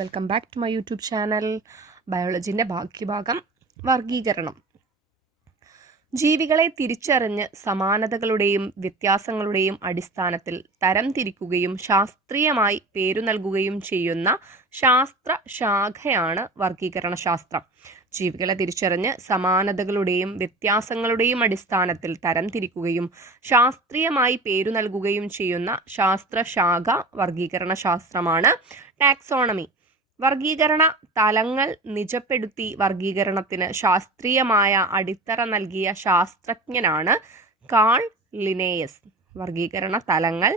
Welcome back to my YouTube channel. ബയോളജിൻ്റെ ബാക്കി ഭാഗം വർഗീകരണം. ജീവികളെ തിരിച്ചറിഞ്ഞ് സമാനതകളുടെയും വ്യത്യാസങ്ങളുടെയും അടിസ്ഥാനത്തിൽ തരംതിരിക്കുകയും ശാസ്ത്രീയമായി പേരു നൽകുകയും ചെയ്യുന്ന ശാസ്ത്രശാഖയാണ് വർഗീകരണ ശാസ്ത്രം. ജീവികളെ തിരിച്ചറിഞ്ഞ് സമാനതകളുടെയും വ്യത്യാസങ്ങളുടെയും അടിസ്ഥാനത്തിൽ തരംതിരിക്കുകയും ശാസ്ത്രീയമായി പേരു നൽകുകയും ചെയ്യുന്ന ശാസ്ത്രശാഖ വർഗീകരണ ശാസ്ത്രമാണ് ടാക്സോണമി. വർഗീകരണ തലങ്ങൾ നിജപ്പെടുത്തി വർഗീകരണത്തിന് ശാസ്ത്രീയമായ അടിത്തറ നൽകിയ ശാസ്ത്രജ്ഞനാണ് കാൾ ലിനേയസ്. വർഗീകരണ തലങ്ങൾ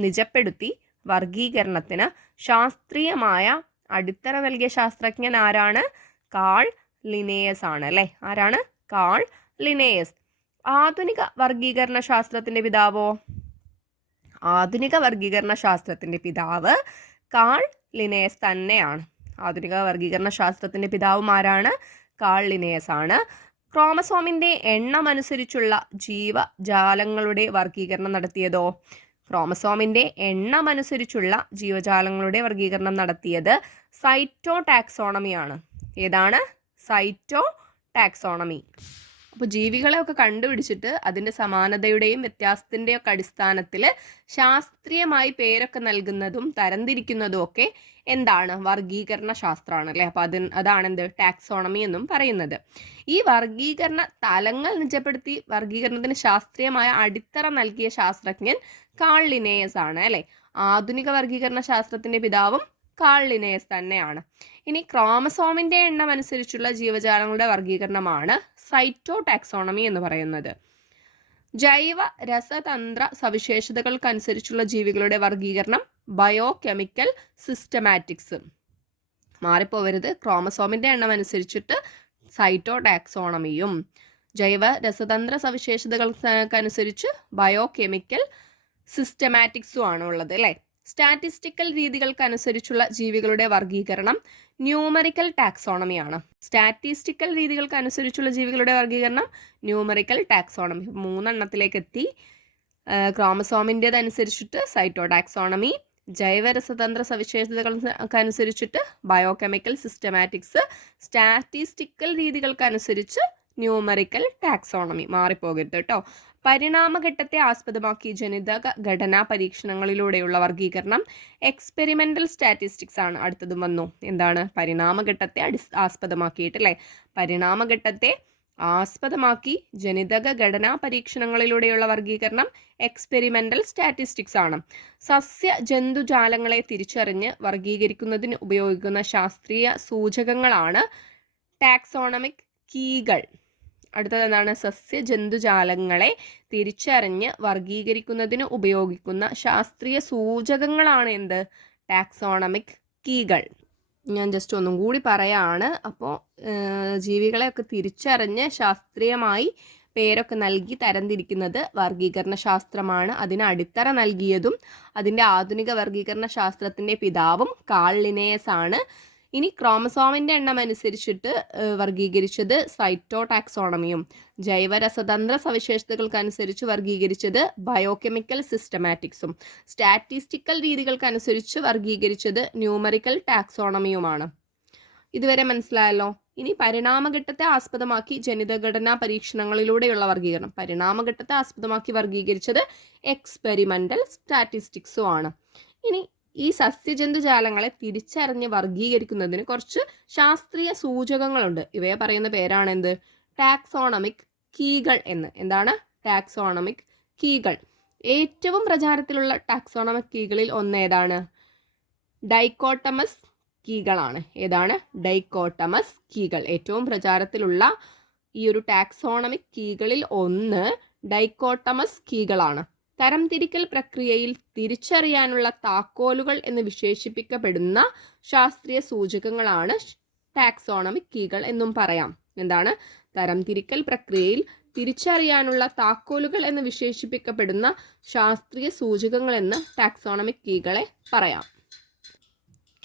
നിജപ്പെടുത്തി വർഗീകരണത്തിന് ശാസ്ത്രീയമായ അടിത്തറ നൽകിയ ശാസ്ത്രജ്ഞൻ ആരാണ്? കാൾ ലിനേയസ് ആണ് അല്ലേ? ആരാണ്? Carl Linnaeus. ആധുനിക വർഗീകരണ ശാസ്ത്രത്തിന്റെ പിതാവോ? ആധുനിക വർഗീകരണ ശാസ്ത്രത്തിന്റെ പിതാവ് കാൾ ലിനേയസ് തന്നെയാണ്. ആധുനിക വർഗീകരണ ശാസ്ത്രത്തിന്റെ പിതാവും ആരാണ്? കാൾ ലിനേയസ് ആണ്. ക്രോമസോമിന്റെ എണ്ണം അനുസരിച്ചുള്ള ജീവജാലങ്ങളുടെ വർഗീകരണം നടത്തിയതോ? ക്രോമസോമിന്റെ എണ്ണം അനുസരിച്ചുള്ള ജീവജാലങ്ങളുടെ വർഗീകരണം നടത്തിയത് സൈറ്റോ ടാക്സോണമിയാണ്. ഏതാണ്? Cytotaxonomy. അപ്പോൾ ജീവികളെയൊക്കെ കണ്ടുപിടിച്ചിട്ട് അതിൻ്റെ സമാനതയുടെയും വ്യത്യാസത്തിൻ്റെയും ഒക്കെ അടിസ്ഥാനത്തിൽ ശാസ്ത്രീയമായി പേരൊക്കെ നൽകുന്നതും തരംതിരിക്കുന്നതും ഒക്കെ എന്താണ്? വർഗീകരണ ശാസ്ത്രമാണ് അല്ലേ? അപ്പോൾ അതാണ് എന്ത്? ടാക്സോണമി എന്നും പറയുന്നത്. ഈ വർഗീകരണ തലങ്ങൾ നിജപ്പെടുത്തി വർഗീകരണത്തിന് ശാസ്ത്രീയമായ അടിത്തറ നൽകിയ ശാസ്ത്രജ്ഞൻ കാൾ ലിനേയസ് ആണ് അല്ലേ? ആധുനിക വർഗീകരണ ശാസ്ത്രത്തിന്റെ പിതാവും കാൾ ലിനേയസ് തന്നെയാണ്. ഇനി ക്രോമസോമിന്റെ എണ്ണം അനുസരിച്ചുള്ള ജീവജാലങ്ങളുടെ വർഗീകരണമാണ് സൈറ്റോ ടാക്സോണമി എന്ന് പറയുന്നത്. ജൈവ രസതന്ത്ര സവിശേഷതകൾക്കനുസരിച്ചുള്ള ജീവികളുടെ വർഗീകരണം ബയോ കെമിക്കൽ സിസ്റ്റമാറ്റിക്സ്. മാറിപ്പോവരുത്. ക്രോമസോമിന്റെ എണ്ണം അനുസരിച്ചിട്ട് സൈറ്റോ ടാക്സോണമിയും ജൈവ രസതന്ത്ര സവിശേഷതകൾക്കനുസരിച്ച് ബയോ കെമിക്കൽ സിസ്റ്റമാറ്റിക്സും ആണ് ഉള്ളത് അല്ലേ? സ്റ്റാറ്റിസ്റ്റിക്കൽ രീതികൾക്കനുസരിച്ചുള്ള ജീവികളുടെ വർഗീകരണം ന്യൂമറിക്കൽ ടാക്സോണമിയാണ്. സ്റ്റാറ്റിസ്റ്റിക്കൽ രീതികൾക്കനുസരിച്ചുള്ള ജീവികളുടെ വർഗീകരണം ന്യൂമറിക്കൽ ടാക്സോണമി. 3 എത്തി. ക്രോമസോമിൻ്റെതനുസരിച്ചിട്ട് സൈറ്റോ ടാക്സോണമി, ജൈവരസതന്ത്ര സവിശേഷതകൾക്കനുസരിച്ചിട്ട് ബയോകെമിക്കൽ സിസ്റ്റമാറ്റിക്സ്, സ്റ്റാറ്റിസ്റ്റിക്കൽ രീതികൾക്കനുസരിച്ച് ന്യൂമറിക്കൽ ടാക്സോണമി. മാറിപ്പോകരുത് കേട്ടോ. പരിണാമഘട്ടത്തെ ആസ്പദമാക്കി ജനിതക ഘടനാ പരീക്ഷണങ്ങളിലൂടെയുള്ള വർഗീകരണം എക്സ്പെരിമെന്റൽ സ്റ്റാറ്റിസ്റ്റിക്സ് ആണ്. അടുത്തതും വന്നു. എന്താണ്? പരിണാമഘട്ടത്തെ ആസ്പദമാക്കിയിട്ട് അല്ലേ? പരിണാമഘട്ടത്തെ ആസ്പദമാക്കി ജനിതക ഘടനാ പരീക്ഷണങ്ങളിലൂടെയുള്ള വർഗീകരണം എക്സ്പെരിമെന്റൽ സ്റ്റാറ്റിസ്റ്റിക്സ് ആണ്. സസ്യ ജന്തുജാലങ്ങളെ തിരിച്ചറിഞ്ഞ് വർഗീകരിക്കുന്നതിന് ഉപയോഗിക്കുന്ന ശാസ്ത്രീയ സൂചകങ്ങളാണ് ടാക്സോണമിക് കീകൾ. അടുത്തത് എന്താണ്? സസ്യ ജന്തുജാലങ്ങളെ തിരിച്ചറിഞ്ഞ് വർഗീകരിക്കുന്നതിന് ഉപയോഗിക്കുന്ന ശാസ്ത്രീയ സൂചകങ്ങളാണ് എന്ത്? ടാക്സോണമിക് കീകൾ. ഞാൻ ജസ്റ്റ് ഒന്നും കൂടി പറയാണ്. അപ്പോൾ ജീവികളെയൊക്കെ തിരിച്ചറിഞ്ഞ് ശാസ്ത്രീയമായി പേരൊക്കെ നൽകി തരംതിരിക്കുന്നത് വർഗീകരണ ശാസ്ത്രമാണ്. അതിന് അടിത്തറ നൽകിയതും അതിൻ്റെ ആധുനിക വർഗീകരണ ശാസ്ത്രത്തിൻ്റെ പിതാവും കാൾ ലിനേയസ് ആണ്. ഇനി ക്രോമസോമിൻ്റെ എണ്ണം അനുസരിച്ചിട്ട് വർഗീകരിച്ചത് സൈറ്റോ ടാക്സോണമിയും ജൈവരസതന്ത്ര സവിശേഷതകൾക്കനുസരിച്ച് വർഗീകരിച്ചത് ബയോകെമിക്കൽ സിസ്റ്റമാറ്റിക്സും സ്റ്റാറ്റിസ്റ്റിക്കൽ രീതികൾക്കനുസരിച്ച് വർഗീകരിച്ചത് ന്യൂമറിക്കൽ ടാക്സോണമിയുമാണ്. ഇതുവരെ മനസ്സിലായല്ലോ? ഇനി പരിണാമഘട്ടത്തെ ആസ്പദമാക്കി ജനിതഘടനാ പരീക്ഷണങ്ങളിലൂടെയുള്ള വർഗീകരണം. പരിണാമഘട്ടത്തെ ആസ്പദമാക്കി വർഗീകരിച്ചത് എക്സ്പെരിമെന്റൽ സ്റ്റാറ്റിസ്റ്റിക്സും ആണ്. ഇനി ഈ സസ്യജന്തുജാലങ്ങളെ തിരിച്ചറിഞ്ഞ് വർഗീകരിക്കുന്നതിന് കുറച്ച് ശാസ്ത്രീയ സൂചകങ്ങളുണ്ട്. ഇവയെ പറയുന്ന പേരാണ് എന്ത്? ടാക്സോണമിക് കീകൾ എന്ന്. എന്താണ്? ടാക്സോണമിക് കീകൾ. ഏറ്റവും പ്രചാരത്തിലുള്ള ടാക്സോണമിക് കീകളിൽ ഒന്ന് ഏതാണ്? ഡൈക്കോട്ടമസ് കീകളാണ്. ഏതാണ്? ഡൈക്കോട്ടമസ് കീകൾ. ഏറ്റവും പ്രചാരത്തിലുള്ള ഈ ഒരു ടാക്സോണമിക് കീകളിൽ ഒന്ന് ഡൈക്കോട്ടമസ് കീകളാണ്. തരംതിരിക്കൽ പ്രക്രിയയിൽ തിരിച്ചറിയാനുള്ള താക്കോലുകൾ എന്ന് വിശേഷിപ്പിക്കപ്പെടുന്ന ശാസ്ത്രീയ സൂചകങ്ങളാണ് ടാക്സോണമിക് കീകൾ എന്നും പറയാം. എന്താണ്? തരംതിരിക്കൽ പ്രക്രിയയിൽ തിരിച്ചറിയാനുള്ള താക്കോലുകൾ എന്ന് വിശേഷിപ്പിക്കപ്പെടുന്ന ശാസ്ത്രീയ സൂചകങ്ങളെന്ന് ടാക്സോണമിക് കീകളെ പറയാം.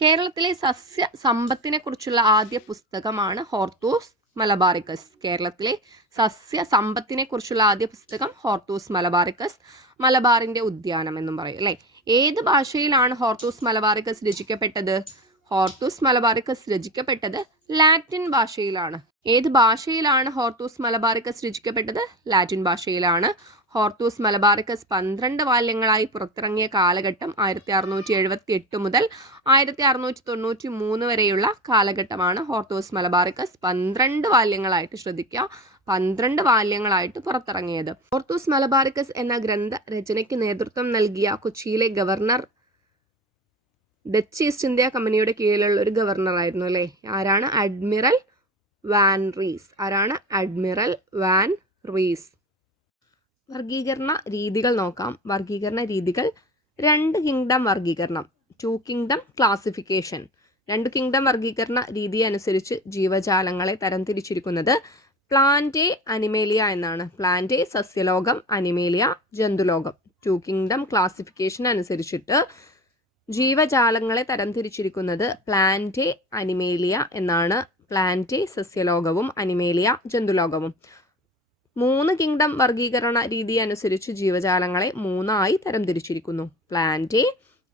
കേരളത്തിലെ സസ്യ സമ്പത്തിനെ കുറിച്ചുള്ള ആദ്യ പുസ്തകമാണ് ഹോർത്തൂസ് മലബാറിക്കസ്. കേരളത്തിലെ സസ്യ സമ്പത്തിനെ കുറിച്ചുള്ള ആദ്യ പുസ്തകം ഹോർത്തൂസ് മലബാറിക്കസ്. മലബാറിന്റെ ഉദ്യാനം എന്നും പറയും അല്ലേ? ഏത് ഭാഷയിലാണ് ഹോർത്തൂസ് മലബാറിക്കസ് രചിക്കപ്പെട്ടത്? ഹോർത്തൂസ് മലബാറിക്കസ് രചിക്കപ്പെട്ടത് ലാറ്റിൻ ഭാഷയിലാണ്. ഏത് ഭാഷയിലാണ് ഹോർത്തൂസ് മലബാറിക്കസ് രചിക്കപ്പെട്ടത്? ലാറ്റിൻ ഭാഷയിലാണ്. ഹോർത്തൂസ് മലബാറിക്കസ് 12 വാല്യങ്ങളായി പുറത്തിറങ്ങിയ കാലഘട്ടം 1678 മുതൽ 1693 വരെയുള്ള കാലഘട്ടമാണ്. ഹോർത്തൂസ് മലബാറിക്കസ് 12 വാല്യങ്ങളായിട്ട്, ശ്രദ്ധിക്കുക, 12 വാല്യങ്ങളായിട്ട് പുറത്തിറങ്ങിയത്. ഹോർത്തൂസ് മലബാറിക്കസ് എന്ന ഗ്രന്ഥ രചനയ്ക്ക് നേതൃത്വം നൽകിയ കൊച്ചിയിലെ ഗവർണർ ഡച്ച് ഈസ്റ്റ് ഇന്ത്യ കമ്പനിയുടെ കീഴിലുള്ള ഒരു ഗവർണർ ആയിരുന്നു അല്ലേ? ആരാണ്? അഡ്മിറൽ വാൻ റീസ്. ആരാണ്? അഡ്മിറൽ വാൻ റീസ്. വർഗീകരണ രീതികൾ നോക്കാം. വർഗീകരണ രീതികൾ: 2 കിങ്ഡം വർഗീകരണം, 2 കിങ്ഡം ക്ലാസിഫിക്കേഷൻ. 2 കിങ്ഡം വർഗീകരണ രീതി അനുസരിച്ച് ജീവജാലങ്ങളെ തരംതിരിച്ചിരിക്കുന്നത് പ്ലാന്റേ, അനിമേലിയ എന്നാണ്. പ്ലാന്റേ സസ്യലോകം, അനിമേലിയ ജന്തുലോകം. 2 കിങ്ഡം ക്ലാസിഫിക്കേഷൻ അനുസരിച്ചിട്ട് ജീവജാലങ്ങളെ തരംതിരിച്ചിരിക്കുന്നത് പ്ലാന്റേ, അനിമേലിയ എന്നാണ്. പ്ലാന്റേ സസ്യലോകവും അനിമേലിയ ജന്തുലോകവും. 3 കിങ്ഡം വർഗീകരണ രീതി അനുസരിച്ച് ജീവജാലങ്ങളെ 3ആയി തരംതിരിച്ചിരിക്കുന്നു. Plantae,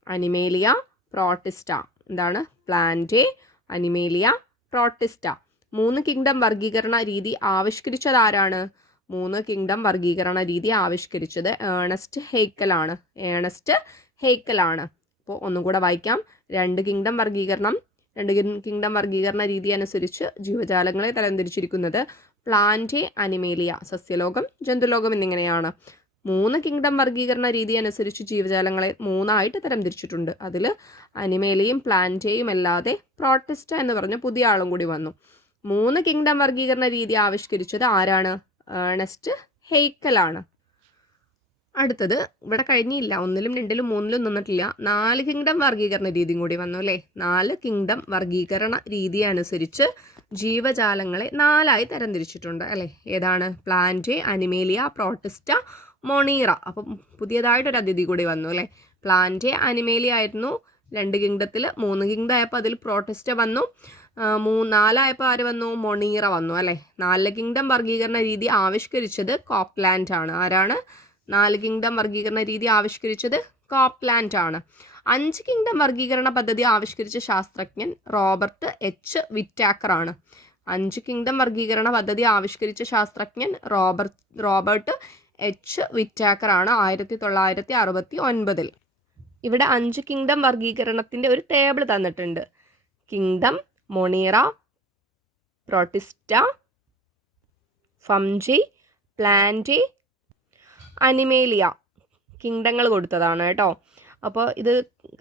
Animalia, Protista. എന്താണ്? Plantae, Animalia, Protista. 3 കിങ്ഡം വർഗീകരണ രീതി ആവിഷ്കരിച്ചത് ആരാണ്? 3 കിങ്ഡം വർഗീകരണ രീതി ആവിഷ്കരിച്ചത് ഏണസ്റ്റ് ഹെയ്ക്കലാണ്. ഏണസ്റ്റ് ഹെയ്ക്കലാണ്. അപ്പോൾ ഒന്നും കൂടെ വായിക്കാം. 2 കിങ്ഡം വർഗീകരണം, 2 കിങ്ഡം വർഗീകരണ രീതി അനുസരിച്ച് ജീവജാലങ്ങളെ തരംതിരിച്ചിരിക്കുന്നത് പ്ലാന്റേ, അനിമേലിയ സസ്യലോകം, ജന്തുലോകം എന്നിങ്ങനെയാണ്. 3 കിങ്ഡം വർഗീകരണ രീതി അനുസരിച്ച് ജീവജാലങ്ങളെ 3ആയിട്ട് തരംതിരിച്ചിട്ടുണ്ട്. അതിൽ അനിമേലിയും പ്ലാന്റേയും അല്ലാതെ പ്രോട്ടിസ്റ്റ എന്ന് പറഞ്ഞ പുതിയ ആളും കൂടി വന്നു. 3 കിങ്ഡം വർഗീകരണ രീതി ആവിഷ്കരിച്ചത് ആരാണ്? ഏണസ്റ്റ് ഹെയ്ക്കലാണ്. അടുത്തത് ഇവിടെ കഴിഞ്ഞില്ല, 1ലും 2ലും 3ലും നിന്നിട്ടില്ല. 4 കിങ്ഡം വർഗീകരണ രീതിയും കൂടി വന്നു അല്ലേ? 4 കിങ്ഡം വർഗീകരണ രീതി അനുസരിച്ച് ജീവജാലങ്ങളെ 4ആയി തരംതിരിച്ചിട്ടുണ്ട് അല്ലേ? ഏതാണ്? Plantae, Animalia, protista, Monera. അപ്പം പുതിയതായിട്ടൊരു അതിഥി കൂടി വന്നു അല്ലേ? പ്ലാന്റേ, അനിമേലിയ ആയിരുന്നു 2 കിങ്ഡത്തിൽ. 3 കിങ്ഡം ആയപ്പോൾ അതിൽ പ്രോട്ടിസ്റ്റ വന്നു. 4 ആയപ്പോൾ ആര് വന്നു? മൊണീറ വന്നു അല്ലേ? 4 കിങ്ഡം വർഗീകരണ രീതി ആവിഷ്കരിച്ചത് കോപ്ലാൻഡ് ആണ്. ആരാണ്? 4 കിങ്ഡം വർഗീകരണ രീതി ആവിഷ്കരിച്ചത് കോപ്ലാൻഡ് ആണ്. 5 കിങ്ഡം വർഗീകരണ പദ്ധതി ആവിഷ്കരിച്ച ശാസ്ത്രജ്ഞൻ റോബർട്ട് എച്ച് വിറ്റാക്കർ ആണ്. 5 കിങ്ഡം വർഗീകരണ പദ്ധതി ആവിഷ്കരിച്ച ശാസ്ത്രജ്ഞൻ റോബർട്ട് എച്ച് വിറ്റാക്കർ ആണ് 1969. ഇവിടെ 5 കിങ്ഡം വർഗീകരണത്തിൻ്റെ ഒരു ടേബിൾ തന്നിട്ടുണ്ട്. Kingdom, Monera, Protista, fungi, Plantae, Animalia കിങ്ഡങ്ങൾ കൊടുത്തതാണ് കേട്ടോ. അപ്പോൾ ഇത്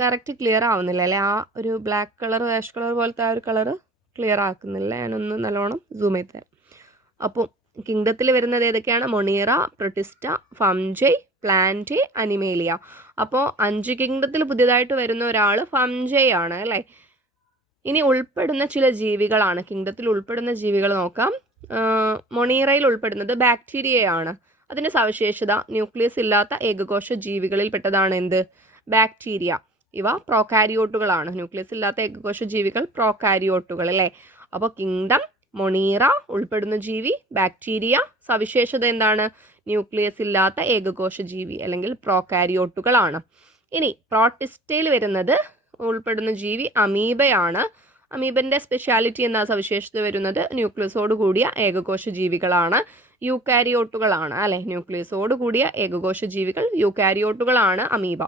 കറക്റ്റ് ക്ലിയർ ആവുന്നില്ല അല്ലേ? ആ ഒരു ബ്ലാക്ക് കളർ, ആഷ് കളർ പോലത്തെ ആ ഒരു കളറ് ക്ലിയർ ആക്കുന്നില്ല. ഞാനൊന്ന് നല്ലോണം സൂം ചെയ്ത് തരാം. അപ്പോൾ കിങ്ഡത്തിൽ വരുന്നത് ഏതൊക്കെയാണ്? Monera, Protista, fungi, Plantae, Animalia. അപ്പോൾ 5 കിങ്ഡത്തിൽ പുതിയതായിട്ട് വരുന്ന ഒരാൾ ഫംജൈ ആണ് അല്ലേ? ഇനി ഉൾപ്പെടുന്ന ചില ജീവികളാണ്. കിങ്ഡത്തിൽ ഉൾപ്പെടുന്ന ജീവികൾ നോക്കാം. മൊണീറയിൽ ഉൾപ്പെടുന്നത് ബാക്ടീരിയയാണ്. അതിൻ്റെ സവിശേഷത ന്യൂക്ലിയസ് ഇല്ലാത്ത ഏകകോശ ജീവികളിൽ പെട്ടതാണ് എന്ത്? ബാക്ടീരിയ. ഇവ പ്രോകാരിയോട്ടുകളാണ്. ന്യൂക്ലിയസ് ഇല്ലാത്ത ഏകകോശ ജീവികൾ പ്രോകാരിയോട്ടുകൾ അല്ലേ? അപ്പോൾ കിങ്ഡം, മൊണീറ ഉൾപ്പെടുന്ന ജീവി ബാക്ടീരിയ. സവിശേഷത എന്താണ്? ന്യൂക്ലിയസ് ഇല്ലാത്ത ഏകകോശ ജീവി അല്ലെങ്കിൽ പ്രോകാരിയോട്ടുകളാണ്. ഇനി പ്രോട്ടിസ്റ്റയിൽ വരുന്നത് ഉൾപ്പെടുന്ന ജീവി അമീബയാണ്. അമീബൻ്റെ സ്പെഷ്യാലിറ്റി എന്ന സവിശേഷത വരുന്നത് ന്യൂക്ലിയസോട് കൂടിയ ഏകകോശ ജീവികളാണ്, യൂക്കാരിയോട്ടുകളാണ് അല്ലേ? ന്യൂക്ലിയസോട് കൂടിയ ഏകകോശ ജീവികൾ യൂക്കാരിയോട്ടുകളാണ് അമീബ.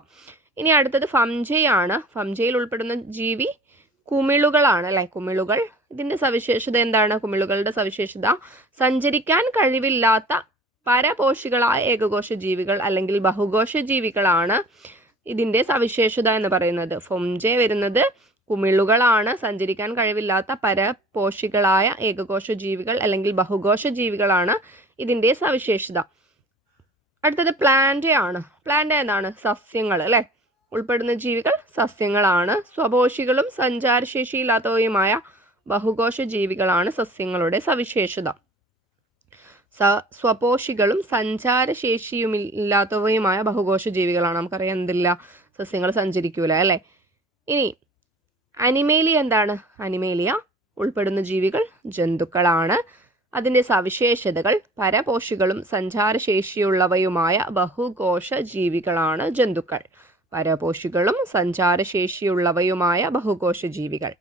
ഇനി അടുത്തത് ഫംജൈ ആണ്. ഫംജയിൽ ഉൾപ്പെടുന്ന ജീവി കുമിളുകളാണ് അല്ലേ? കുമിളുകൾ. ഇതിൻ്റെ സവിശേഷത എന്താണ്? കുമിളുകളുടെ സവിശേഷത സഞ്ചരിക്കാൻ കഴിവില്ലാത്ത പരപോഷികളായ ഏകകോശ ജീവികൾ അല്ലെങ്കിൽ ബഹുകോശ ജീവികളാണ് ഇതിൻ്റെ സവിശേഷത എന്ന് പറയുന്നത്. ഫംജൈ വരുന്നത് കുമിളുകളാണ്. സഞ്ചരിക്കാൻ കഴിവില്ലാത്ത പരപോഷികളായ ഏകകോശ ജീവികൾ അല്ലെങ്കിൽ ബഹുകോശ ജീവികളാണ് ഇതിൻ്റെ സവിശേഷത. അടുത്തത് പ്ലാന്റേ ആണ്. പ്ലാന്റേ എന്താണ്? സസ്യങ്ങൾ അല്ലേ? ഉൾപ്പെടുന്ന ജീവികൾ സസ്യങ്ങളാണ്. സ്വപോഷികളും സഞ്ചാരശേഷിയില്ലാത്തവയുമായ ബഹുകോശ ജീവികളാണ് സസ്യങ്ങളുടെ സവിശേഷത. സ്വപോഷികളും സഞ്ചാരശേഷിയുമില്ലാത്തവയുമായ ബഹുകോശ ജീവികളാണ്. നമുക്കറിയാം എന്തില്ല, സസ്യങ്ങൾ സഞ്ചരിക്കൂല അല്ലേ? ഇനി അനിമേലിയ എന്താണ്? അനിമേലിയ ഉൾപ്പെടുന്ന ജീവികൾ ജന്തുക്കളാണ്. അതിൻ്റെ സവിശേഷതകൾ പരപോഷികളും സഞ്ചാരശേഷിയുള്ളവയുമായ ബഹുകോശ ജീവികളാണ് ജന്തുക്കൾ. പരപോഷികളും സഞ്ചാരശേഷിയുള്ളവയുമായ ബഹുകോശ ജീവികൾ.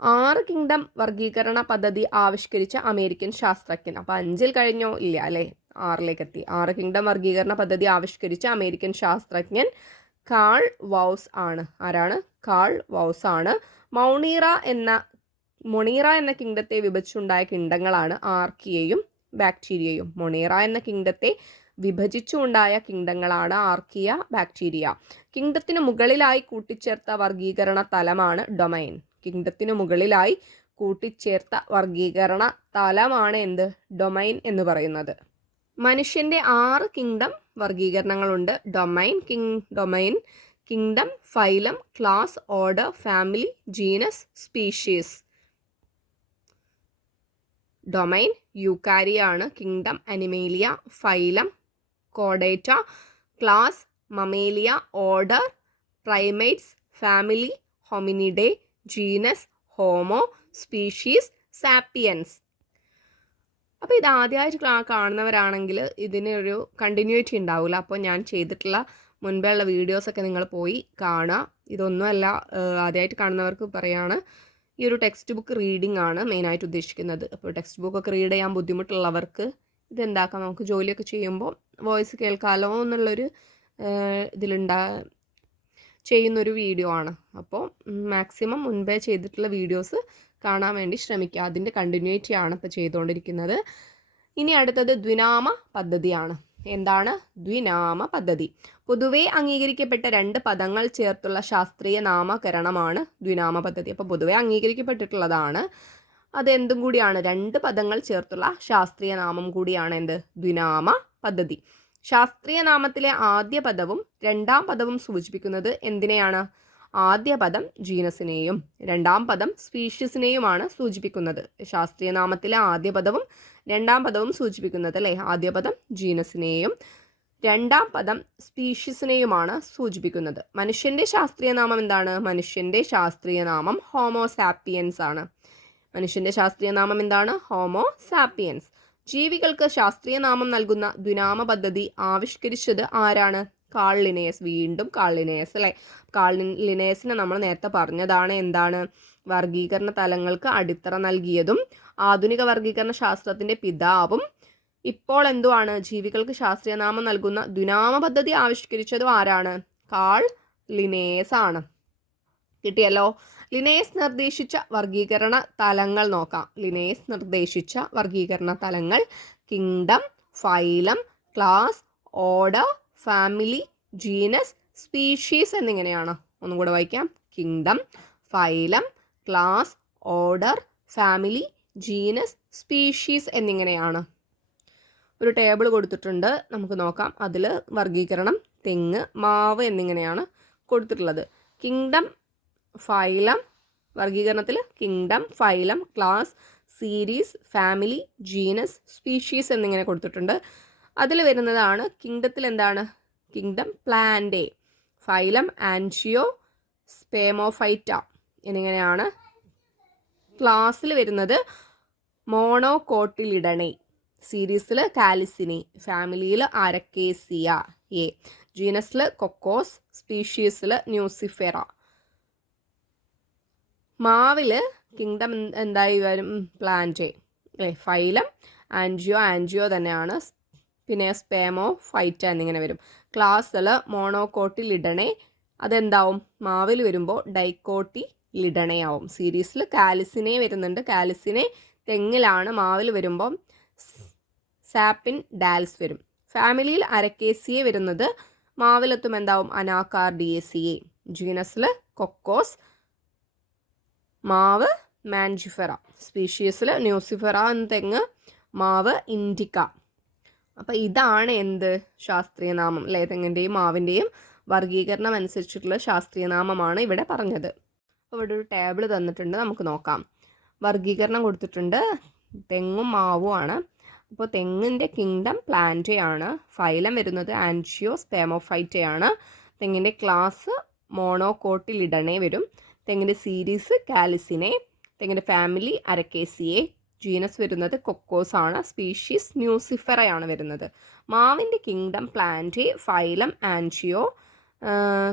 6 കിങ്ഡം വർഗീകരണ പദ്ധതി ആവിഷ്കരിച്ച അമേരിക്കൻ ശാസ്ത്രജ്ഞൻ. അപ്പോൾ 5 കഴിഞ്ഞോ? ഇല്ല അല്ലേ, 6 എത്തി. 6 കിങ്ഡം വർഗീകരണ പദ്ധതി ആവിഷ്കരിച്ച അമേരിക്കൻ ശാസ്ത്രജ്ഞൻ കാൾ വൗസ് ആണ്. ആരാണ്? കാൾ വൗസ് ആണ്. മൊണീറ എന്ന കിങ്ഡത്തെ വിഭജിച്ചുണ്ടായ കിങ്ഡങ്ങളാണ് ആർക്കിയയും ബാക്ടീരിയയും. മൊണീറ എന്ന കിങ്ഡത്തെ വിഭജിച്ചുണ്ടായ കിങ്ഡങ്ങളാണ് ആർക്കിയ, ബാക്ടീരിയ. കിങ്ഡത്തിനു മുകളിലായി കൂട്ടിച്ചേർത്ത വർഗീകരണ തലമാണ് ഡൊമൈൻ. കിങ്ഡത്തിനു മുകളിലായി കൂട്ടിച്ചേർത്ത വർഗീകരണ തലമാണ് എന്ത്? ഡൊമൈൻ എന്ന് പറയുന്നത്. മനുഷ്യന്റെ 6 കിങ്ഡം വർഗീകരണങ്ങളുണ്ട്. Domain, kingdom, phylum, class, order, family, genus, species. Domain യൂക്കാരിയാണ്. കിങ്ഡം അനിമേലിയ, ഫൈലം കോഡേറ്റ, class Mammalia, order Primates, family Hominidae, genus Homo, species sapiens. അപ്പോൾ ഇത് ആദ്യമായിട്ട് കാണുന്നവരാണെങ്കിൽ ഇതിനൊരു കണ്ടിന്യൂറ്റി ഉണ്ടാവില്ല. അപ്പോൾ ഞാൻ ചെയ്തിട്ടുള്ള മുൻപുള്ള വീഡിയോസൊക്കെ നിങ്ങൾ പോയി കാണുക. ഇതൊന്നുമല്ല, ആദ്യമായിട്ട് കാണുന്നവർക്ക് പറയാണ്, ഈ ഒരു ടെക്സ്റ്റ് ബുക്ക് റീഡിംഗ് ആണ് മെയിനായിട്ട് ഉദ്ദേശിക്കുന്നത്. അപ്പോൾ ടെക്സ്റ്റ് ബുക്കൊക്കെ റീഡ് ചെയ്യാൻ ബുദ്ധിമുട്ടുള്ളവർക്ക് ഇതെന്താക്കാം, നമുക്ക് ജോലിയൊക്കെ ചെയ്യുമ്പോൾ വോയിസ് കേൾക്കാമല്ലോ എന്നുള്ളൊരു ചെയ്യുന്നൊരു വീഡിയോ ആണ്. അപ്പോൾ മാക്സിമം മുൻപേ ചെയ്തിട്ടുള്ള വീഡിയോസ് കാണാൻ വേണ്ടി ശ്രമിക്കുക. അതിൻ്റെ കണ്ടിന്യൂറ്റി ആണ് ഇപ്പോൾ ചെയ്തുകൊണ്ടിരിക്കുന്നത്. ഇനി അടുത്തത് ദ്വിനാമ പദ്ധതിയാണ്. എന്താണ് ദ്വിനാമ പദ്ധതി? പൊതുവെ അംഗീകരിക്കപ്പെട്ട 2 പദങ്ങൾ ചേർത്തുള്ള ശാസ്ത്രീയ നാമകരണമാണ് ദ്വിനാമ പദ്ധതി. അപ്പോൾ പൊതുവെ അംഗീകരിക്കപ്പെട്ടിട്ടുള്ളതാണ്. അതെന്തും കൂടിയാണ്? 2 പദങ്ങൾ ചേർത്തുള്ള ശാസ്ത്രീയ നാമം കൂടിയാണ് എന്ത്? ദ്വിനാമ പദ്ധതി. ശാസ്ത്രീയ നാമത്തിലെ ആദ്യ പദവും 2ാം പദവും സൂചിപ്പിക്കുന്നത് എന്തിനെയാണ്? ആദ്യ പദം ജീനസിനെയും 2ാം പദം സ്പീഷീസിനെയുമാണ് സൂചിപ്പിക്കുന്നത്. ശാസ്ത്രീയ നാമത്തിലെ ആദ്യ പദവും 2ാം പദവും സൂചിപ്പിക്കുന്നത് അല്ലേ? ആദ്യ പദം ജീനസിനെയും 2ാം പദം സ്പീഷീസിനെയുമാണ് സൂചിപ്പിക്കുന്നത്. മനുഷ്യന്റെ ശാസ്ത്രീയ നാമം എന്താണ്? മനുഷ്യന്റെ ശാസ്ത്രീയ നാമം ഹോമോ സാപ്പിയൻസ് ആണ്. മനുഷ്യന്റെ ശാസ്ത്രീയ നാമം എന്താണ്? Homo sapiens. ജീവികൾക്ക് ശാസ്ത്രീയ നാമം നൽകുന്ന ദ്വിനാമ പദ്ധതി ആവിഷ്കരിച്ചത് ആരാണ്? Carl Linnaeus. വീണ്ടും കാൾ ലിനേയസ് അല്ലേ? കാൾ ലിനേയസിനെ നമ്മൾ നേരത്തെ പറഞ്ഞതാണ് എന്താണ്? വർഗീകരണ തലങ്ങൾക്ക് അടിത്തറ നൽകിയതും ആധുനിക വർഗീകരണ ശാസ്ത്രത്തിന്റെ പിതാവും ഇപ്പോൾ എന്തുവാണ്? ജീവികൾക്ക് ശാസ്ത്രീയ നാമം നൽകുന്ന ദ്വിനാമ പദ്ധതി ആവിഷ്കരിച്ചതും ആരാണ്? കാൾ ലിനേയസ് ആണ്. കിട്ടിയല്ലോ. ലിനേയസ് നിർദ്ദേശിച്ച വർഗീകരണ തലങ്ങൾ നോക്കാം. ലിനേയസ് നിർദ്ദേശിച്ച വർഗീകരണ തലങ്ങൾ kingdom, phylum, class, order, family, genus, species എന്നിങ്ങനെയാണ്. ഒന്നും കൂടെ വായിക്കാം. Kingdom, phylum, class, order, family, genus, species എന്നിങ്ങനെയാണ്. ഒരു ടേബിൾ കൊടുത്തിട്ടുണ്ട്, നമുക്ക് നോക്കാം. അതിൽ വർഗീകരണം തെങ്ങ്, മാവ് എന്നിങ്ങനെയാണ് കൊടുത്തിട്ടുള്ളത്. കിങ്ഡം, ഫൈലം വർഗീകരണത്തിൽ kingdom, phylum, class, series, family, genus, species എന്നിങ്ങനെ കൊടുത്തിട്ടുണ്ട്. അതിൽ വരുന്നതാണ് കിങ്ഡത്തിൽ എന്താണ്? Kingdom Plantae, phylum Angiospermophyta എന്നിങ്ങനെയാണ്. ക്ലാസ്സിൽ വരുന്നത് മോണോകോട്ടിലിഡണേ, സീരീസിൽ കാലിസിനി, ഫാമിലിയിൽ അരക്കേസിയ എ, ജീനസിൽ കൊക്കോസ്, സ്പീഷീസിൽ ന്യൂസിഫെറ. മാവിൽ കിങ്ഡം എന്തായി വരും? പ്ലാന്റേ അല്ലേ? ഫൈലം ആൻജിയോ തന്നെയാണ്. പിന്നെ സ്പേമോ ഫൈറ്റ എന്നിങ്ങനെ വരും. ക്ലാസ്സിൽ മോണോകോട്ടിലിഡണേ, അതെന്താവും? മാവിൽ വരുമ്പോൾ ഡൈക്കോട്ടി ലിഡണയാവും. സീരീസിൽ കാലിസിനെ വരുന്നുണ്ട്. കാലിസിനെ തെങ്ങിലാണ്. മാവിൽ വരുമ്പം സാപ്പിൻ ഡാൽസ് വരും. ഫാമിലിയിൽ അരക്കേസിയെ വരുന്നത്. മാവിലെത്തും എന്താവും? അനാകാർഡിയേസിയെ. ജീനസിൽ കൊക്കോസ്, മാവ് മാൻജിഫെറ. സ്പീഷീസിൽ ന്യൂസിഫെറ എന്ന തെങ്ങ്, മാവ് ഇൻഡിക്ക. അപ്പം ഇതാണ് എന്ത്? ശാസ്ത്രീയ നാമം അല്ലേ? തെങ്ങിൻ്റെയും മാവിൻ്റെയും വർഗീകരണം അനുസരിച്ചിട്ടുള്ള ശാസ്ത്രീയ നാമമാണ് ഇവിടെ പറഞ്ഞത്. അപ്പോൾ ഇവിടെ ഒരു ടേബിൾ തന്നിട്ടുണ്ട്, നമുക്ക് നോക്കാം. വർഗീകരണം കൊടുത്തിട്ടുണ്ട്, തെങ്ങും മാവും ആണ്. അപ്പോൾ തെങ്ങിൻ്റെ കിങ്ഡം പ്ലാന്റയാണ്. ഫൈലം വരുന്നത് ആൻഷിയോ സ്പേമോഫൈറ്റയാണ്. തെങ്ങിൻ്റെ ക്ലാസ് മോണോകോട്ടിലിഡണേ വരും. തെങ്ങിൻ്റെ സീരീസ് കാലിസിനെ. തെങ്ങിൻ്റെ ഫാമിലി അരക്കേസിയെ. ജീനസ് വരുന്നത് കൊക്കോസ് ആണ്. സ്പീഷീസ് ന്യൂസിഫെറയാണ് വരുന്നത്. മാവിൻ്റെ കിങ്ഡം പ്ലാന്റേ, ഫൈലം ആൻഷിയോ,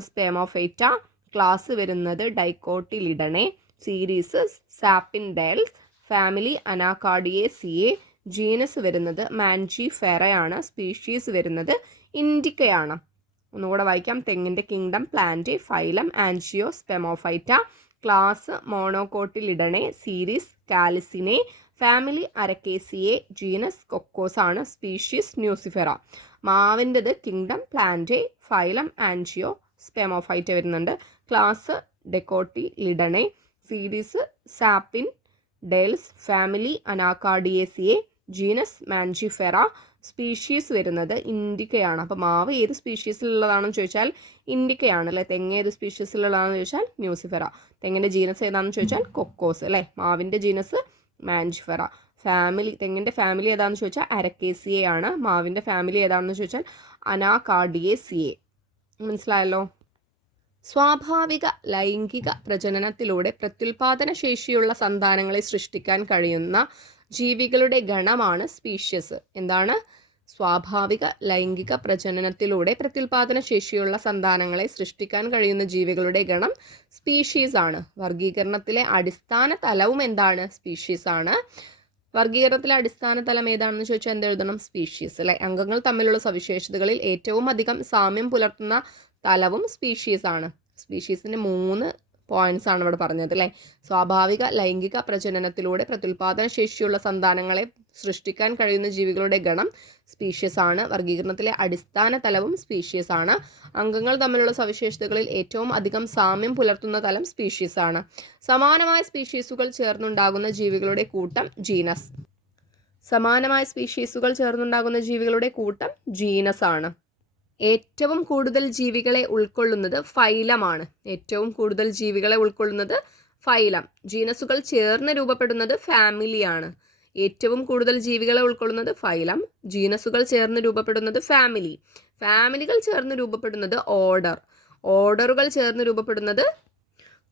സ്പെമോഫൈറ്റ. ക്ലാസ് വരുന്നത് Dicotyledonae. Series Sapindales. Family Anacardiaceae. Genus വരുന്നത് മാൻജിഫെറയാണ്. സ്പീഷീസ് വരുന്നത് ഇൻഡിക്കയാണ്. ഒന്നുകൂടെ വായിക്കാം. തെങ്ങിൻ്റെ kingdom plant. Phylum Angiospermophyta. Class Monocotyledonae. Series Calycinae. Family Arecaceae. Genus Cocos ആണ്. Species nucifera. മാവിൻ്റെത് kingdom plant. Phylum Angiospermophyta വരുന്നുണ്ട്. Class Dicotyledonae. Series Sapindales. Family Anacardiaceae. Genus Mangifera. Species വരുന്നത് ഇൻഡിക്കയാണ്. അപ്പോൾ മാവ് ഏത് സ്പീഷീസിലുള്ളതാണെന്ന് ചോദിച്ചാൽ ഇൻഡിക്കയാണ് അല്ലേ. തെങ്ങ് ഏത് സ്പീഷീസിലുള്ളതാണെന്ന് ചോദിച്ചാൽ ന്യൂസിഫെറ. തെങ്ങിൻ്റെ ജീനസ് ഏതാണെന്ന് ചോദിച്ചാൽ കൊക്കോസ് അല്ലേ. മാവിൻ്റെ ജീനസ് മാൻജിഫെറ. തെങ്ങിൻ്റെ ഫാമിലി ഏതാണെന്ന് ചോദിച്ചാൽ അരക്കേസിയെ ആണ്. മാവിൻ്റെ ഫാമിലി ഏതാണെന്ന് ചോദിച്ചാൽ അനാകാർഡിയേസിയെ. മനസ്സിലായല്ലോ. സ്വാഭാവിക ലൈംഗിക പ്രജനനത്തിലൂടെ പ്രത്യുൽപാദന ശേഷിയുള്ള സന്താനങ്ങളെ സൃഷ്ടിക്കാൻ കഴിയുന്ന ജീവികളുടെ ഗണമാണ് സ്പീഷ്യസ്. എന്താണ്? സ്വാഭാവിക ലൈംഗിക പ്രജനനത്തിലൂടെ പ്രത്യുൽപാദന ശേഷിയുള്ള സന്താനങ്ങളെ സൃഷ്ടിക്കാൻ കഴിയുന്ന ജീവികളുടെ ഗണം സ്പീഷീസ് ആണ്. വർഗീകരണത്തിലെ അടിസ്ഥാന തലവും എന്താണ്? സ്പീഷീസ് ആണ്. വർഗീകരണത്തിലെ അടിസ്ഥാന തലം ഏതാണെന്ന് ചോദിച്ചാൽ എന്തെഴുതണം? സ്പീഷീസ് അല്ലെ. അംഗങ്ങൾ തമ്മിലുള്ള സവിശേഷതകളിൽ ഏറ്റവും അധികം സാമ്യം പുലർത്തുന്ന തലവും സ്പീഷീസ് ആണ്. സ്പീഷീസിൻ്റെ 3 പോയിന്റ്സ് ആണ് ഇവിടെ പറഞ്ഞത് അല്ലേ. സ്വാഭാവിക ലൈംഗിക പ്രജനനത്തിലൂടെ പ്രത്യുൽപാദന ശേഷിയുള്ള സന്താനങ്ങളെ സൃഷ്ടിക്കാൻ കഴിയുന്ന ജീവികളുടെ ഗണം സ്പീഷ്യസ് ആണ്. വർഗീകരണത്തിലെ അടിസ്ഥാന തലവും സ്പീഷ്യസ് ആണ്. അംഗങ്ങൾ തമ്മിലുള്ള സവിശേഷതകളിൽ ഏറ്റവും അധികം സാമ്യം പുലർത്തുന്ന തലം സ്പീഷ്യസ് ആണ്. സമാനമായ സ്പീഷീസുകൾ ചേർന്നുണ്ടാകുന്ന ജീവികളുടെ കൂട്ടം ജീനസ്. സമാനമായ സ്പീഷീസുകൾ ചേർന്നുണ്ടാകുന്ന ജീവികളുടെ കൂട്ടം ജീനസ് ആണ്. ഏറ്റവും കൂടുതൽ ജീവികളെ ഉൾക്കൊള്ളുന്നത് ഫൈലമാണ്. ഏറ്റവും കൂടുതൽ ജീവികളെ ഉൾക്കൊള്ളുന്നത് ഫൈലം. ജീനസുകൾ ചേർന്ന് രൂപപ്പെടുന്നത് ഫാമിലിയാണ്. ഏറ്റവും കൂടുതൽ ജീവികളെ ഉൾക്കൊള്ളുന്നത് ഫൈലം. ജീനസുകൾ ചേർന്ന് രൂപപ്പെടുന്നത് ഫാമിലി. ഫാമിലികൾ ചേർന്ന് രൂപപ്പെടുന്നത് ഓർഡർ. ഓർഡറുകൾ ചേർന്ന് രൂപപ്പെടുന്നത്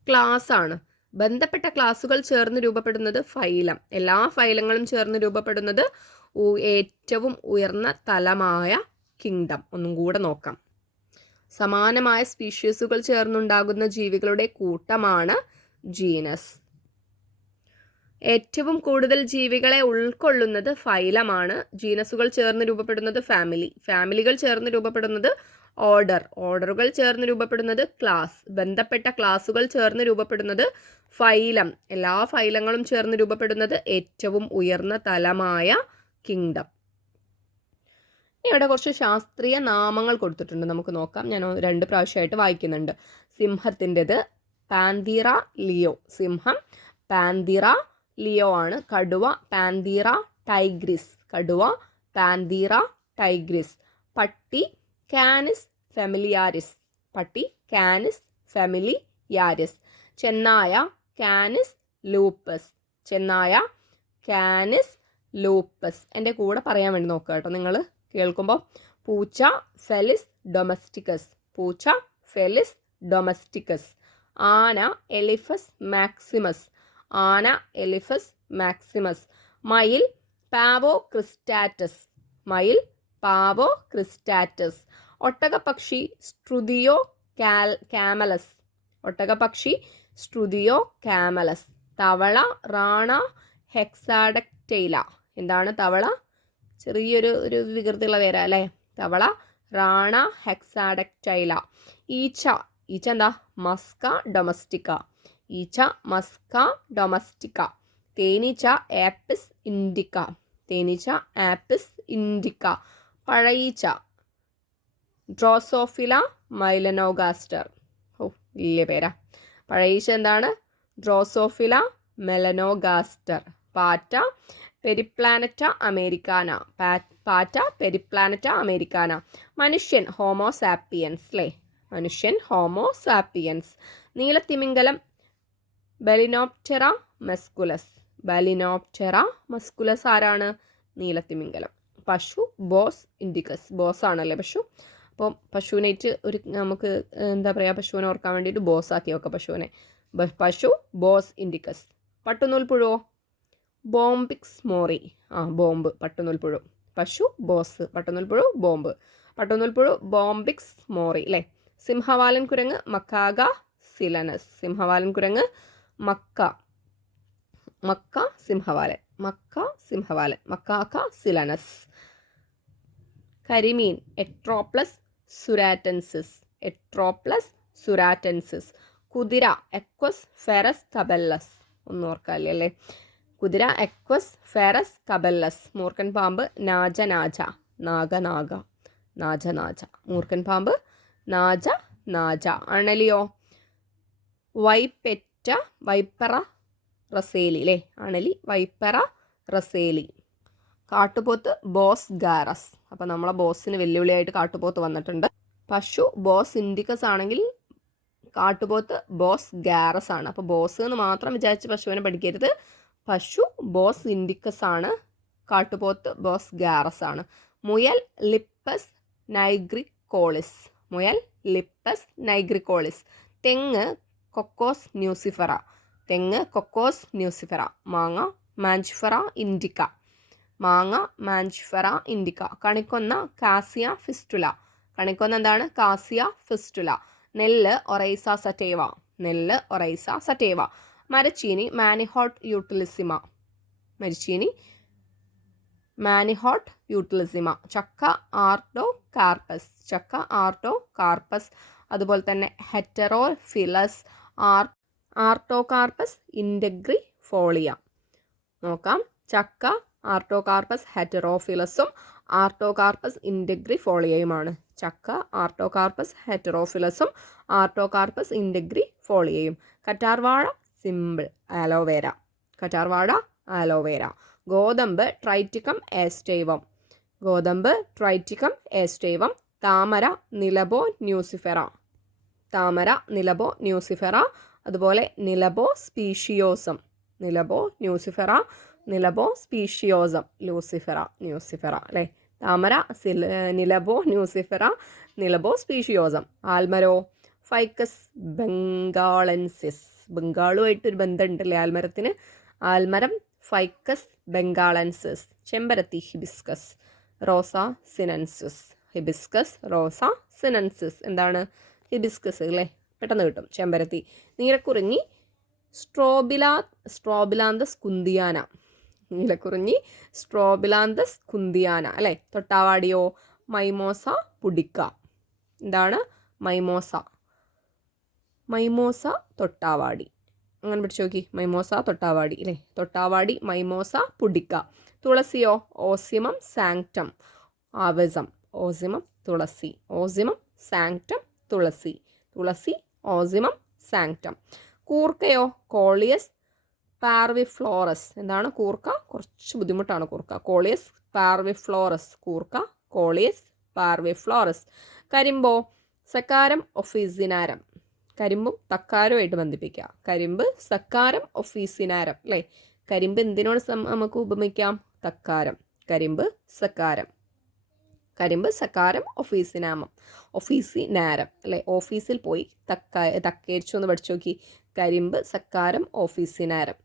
ക്ലാസ് ആണ്. ബന്ധപ്പെട്ട ക്ലാസുകൾ ചേർന്ന് രൂപപ്പെടുന്നത് ഫൈലം. എല്ലാ ഫൈലങ്ങളും ചേർന്ന് രൂപപ്പെടുന്നത് ഏറ്റവും ഉയർന്ന തലമായ കിങ്ഡം. ഒന്നും കൂടെ നോക്കാം. സമാനമായ സ്പീഷീസുകൾ ചേർന്നുണ്ടാകുന്ന ജീവികളുടെ കൂട്ടമാണ് ജീനസ്. ഏറ്റവും കൂടുതൽ ജീവികളെ ഉൾക്കൊള്ളുന്നത് ഫൈലമാണ്. ജീനസുകൾ ചേർന്ന് രൂപപ്പെടുന്നത് ഫാമിലി. ഫാമിലികൾ ചേർന്ന് രൂപപ്പെടുന്നത് ഓർഡർ. ഓർഡറുകൾ ചേർന്ന് രൂപപ്പെടുന്നത് ക്ലാസ്. ബന്ധപ്പെട്ട ക്ലാസുകൾ ചേർന്ന് രൂപപ്പെടുന്നത് ഫൈലം. എല്ലാ ഫൈലങ്ങളും ചേർന്ന് രൂപപ്പെടുന്നത് ഏറ്റവും ഉയർന്ന തലമായ കിങ്ഡം. ഇവിടെ കുറച്ച് ശാസ്ത്രീയ നാമങ്ങൾ കൊടുത്തിട്ടുണ്ട്, നമുക്ക് നോക്കാം. ഞാൻ 2 പ്രാവശ്യമായിട്ട് വായിക്കുന്നുണ്ട്. സിംഹത്തിൻ്റെത് പാന്തീറ ലിയോ. സിംഹം പാന്തീറ ലിയോ ആണ്. കടുവ പാന്തീറ ടൈഗ്രിസ്. കടുവ പാന്തീറ ടൈഗ്രിസ്. പട്ടി കാനിസ് ഫെമിലിയാരിസ്. പട്ടി കാനിസ് ഫെമിലിയാരിസ്. ചെന്നായ കാനിസ് ലൂപ്പസ്. ചെന്നായ കാനിസ് ലൂപ്പസ്. എൻ്റെ കൂടെ പറയാൻ വേണ്ടി നോക്കുക കേട്ടോ നിങ്ങൾ കേൾക്കുമ്പോൾ. പൂച്ച ഫെലിസ് ഡൊമസ്റ്റിക്കസ്. പൂച്ച ഫെലിസ് ഡൊമസ്റ്റിക്കസ്. ആന എലിഫസ് മാക്സിമസ്. ആന എലിഫസ് മാക്സിമസ്. മയിൽ പാവോ ക്രിസ്റ്റാറ്റസ്. മയിൽ പാവോ ക്രിസ്റ്റാറ്റസ്. ഒട്ടകപ്പക്ഷി സ്ട്രുതിയോ കാമലസ്. ഒട്ടകപ്പക്ഷി സ്ട്രുതിയോ കാമലസ്. തവള റാണ ഹെക്സാഡക്റ്റൈല. എന്താണ് തവള? ചെറിയൊരു വികൃതിയുള്ള പേരാ അല്ലേ. തവള റാണ ഹെക്സാഡക്റ്റൈല. ഈച്ച എന്താ? Musca domestica. ഈച്ച മസ്ക ഡൊമസ്റ്റിക്ക. തേനീച്ച ആപ്പിസ് ഇൻഡിക്ക. തേനീച്ച ആപ്പിസ് ഇൻഡിക്ക. പഴയീച്ച ഡ്രോസോഫില മൈലനോഗാസ്റ്റർ. വലിയ പേരാ. പഴയീച്ച എന്താണ്? ഡ്രോസോഫില മെലനോഗാസ്റ്റർ. പാറ്റ പെരിപ്ലാനറ്റ അമേരിക്കാന. പാറ്റ പെരിപ്ലാനറ്റ അമേരിക്കാന. മനുഷ്യൻ ഹോമോസാപ്പിയൻസ് അല്ലേ. മനുഷ്യൻ ഹോമോസാപ്പിയൻസ്. നീലത്തിമിംഗലം ബലിനോപ്റ്റെറ മസ്കുലസ്. ബലിനോപ്റ്റെറ മസ്കുലസ് ആരാണ്? നീലത്തിമിംഗലം. പശു ബോസ് ഇൻഡിക്കസ്. ബോസ് ആണല്ലേ പശു. അപ്പോൾ പശുവിനായിട്ട് നമുക്ക് എന്താ പറയുക, പശുവിനെ ഓർക്കാൻ വേണ്ടിയിട്ട് ബോസ് ആക്കി വെക്കാം പശുവിനെ. പശു ബോസ് ഇൻഡിക്കസ്. പട്ടുനൂൽപ്പുഴുവോ? ബോംബിക്സ് മോറി. ബോംബ് പട്ടുനൂൽപ്പുഴു. പശു ബോസ്, പട്ടുനൂൽപ്പുഴു ബോംബ്. പട്ടുനൂൽപ്പുഴു ബോംബിക്സ് മോറി അല്ലേ. സിംഹവാലൻ കുരങ്ങ് മക്കാക സിലനസ്. സിംഹവാലൻ കുരങ്ങ് മക്ക സിംഹവാലൻ മക്കാക സിലനസ്. കരിമീൻ എട്രോപ്ലസ് സുരാറ്റൻസിസ്. കുതിര എക്വസ് ഫെറസ് കബല്ലസ്. ഒന്നും ഓർക്കാല്ലേ അല്ലേ? കുതിര എക്വസ് ഫെറസ് കബല്ലസ്. മൂർഖൻ പാമ്പ് നാജ. മൂർഖൻ പാമ്പ് നാജ. അണലിയോ വൈപ്പറ റസേലി അല്ലേ? അണലി വൈപ്പറ റസേലി. കാട്ടുപോത്ത് ബോസ് ഗാറസ്. അപ്പം നമ്മളെ ബോസിന് വെല്ലുവിളിയായിട്ട് കാട്ടുപോത്ത് വന്നിട്ടുണ്ട്. പശു ബോസ് ഇൻഡിക്കസ് ആണെങ്കിൽ കാട്ടുപോത്ത് ബോസ് ഗാറസ് ആണ്. അപ്പോൾ ബോസ് എന്ന് മാത്രം വിചാരിച്ച് പശുവിനെ പഠിക്കരുത്. പശു ബോസ് ഇൻഡിക്കസ് ആണ്, കാട്ടുപോത്ത് ബോസ് ഗാറസ് ആണ്. മുയൽ ലിപ്പസ് നൈഗ്രിക്കോളിസ്. തെങ്ങ് കൊക്കോസ് ന്യൂസിഫെറ. മാങ്ങ മാഞ്ചിഫെറ ഇൻഡിക്ക. കണിക്കൊന്ന കാസിയ ഫിസ്റ്റുല. കണിക്കൊന്ന എന്താണ്? കാസിയ ഫിസ്റ്റുല. നെല്ല് ഒറൈസ സറ്റേവ. മരച്ചീനി മാനിഹോട്ട് യൂട്ടിലിസിമ. ചക്ക ആർട്ടോ കാർപ്പസ്. അതുപോലെ തന്നെ ഹെറ്ററോഫിലസ് ആർട്ടോകാർപ്പസ് ഇൻഡഗ്രിഫോളിയ. നോക്കാം. ചക്ക ആർട്ടോകാർപ്പസ് ഹെറ്ററോഫിലസും ആർട്ടോകാർപ്പസ് ഇൻഡഗ്രിഫോളിയയുമാണ്. ചക്ക ആർട്ടോകാർപ്പസ് ഹെറ്ററോഫിലസും ആർട്ടോകാർപ്പസ് ഇൻഡഗ്രിഫോളിയയും. കറ്റാർവാഴ സിമ്പിൾ ആലോവേര. ഗോതമ്പ് ട്രൈറ്റിക്കം ഏസ്റ്റേവം. താമര നിലബോ ന്യൂസിഫെറ. അതുപോലെ നിലബോ സ്പീഷിയോസം. ന്യൂസിഫെറ അല്ലേ? താമര നിലബോ സ്പീഷിയോസം. ആൽമരോ ഫൈക്കസ് ബംഗാളൻസിസ്. ബംഗാളുമായിട്ടൊരു ബന്ധമുണ്ടല്ലേ ആൽമരത്തിന്? ആൽമരം ഫൈക്കസ് ബംഗാളൻസിസ്. ചെമ്പരത്തി ഹിബിസ്കസ് റോസ സിനൻസിസ്. എന്താണ്? ഹിബിസ്കസ് അല്ലേ? പെട്ടെന്ന് കിട്ടും. ചെമ്പരത്തി. നീലക്കുറിഞ്ഞി സ്ട്രോബിലാന്തസ് കുന്തിയാന അല്ലേ? തൊട്ടാവാടിയോ മൈമോസ പുഡിക്ക. എന്താണ്? മൈമോസ തൊട്ടാവാടി. അങ്ങനെ പഠിച്ചു നോക്കി. മൈമോസ തൊട്ടാവാടി അല്ലേ? തൊട്ടാവാടി മൈമോസ പുഡിക്ക. തുളസിയോ ഓസിമം സാങ്ക്ടം ആവസം. തുളസി ഓസിമം സാങ്ക്ടം. കൂർക്കയോ കോളിയസ് പാർവിഫ്ലോറസ്. എന്താണ് കൂർക്ക? കുറച്ച് ബുദ്ധിമുട്ടാണ് കൂർക്ക. കോളിയസ് പാർവിഫ്ലോറസ്. കരിമ്പോ സക്കാരം ഒഫീസിനാരം. കരിമ്പും തക്കാരവുമായിട്ട് ബന്ധിപ്പിക്കുക. കരിമ്പ് സക്കാരം ഒഫീസിനാരം അല്ലേ? കരിമ്പ് എന്തിനോട് നമുക്ക് ഉപമിക്കാം? തക്കാരം. കരിമ്പ് സക്കാരം ഒഫീസിനാരം അല്ലേ? ഓഫീസിൽ പോയി തക്കേരിച്ചു എന്ന് പഠിച്ചു നോക്കി. കരിമ്പ് സക്കാരം ഓഫീസിനാരം.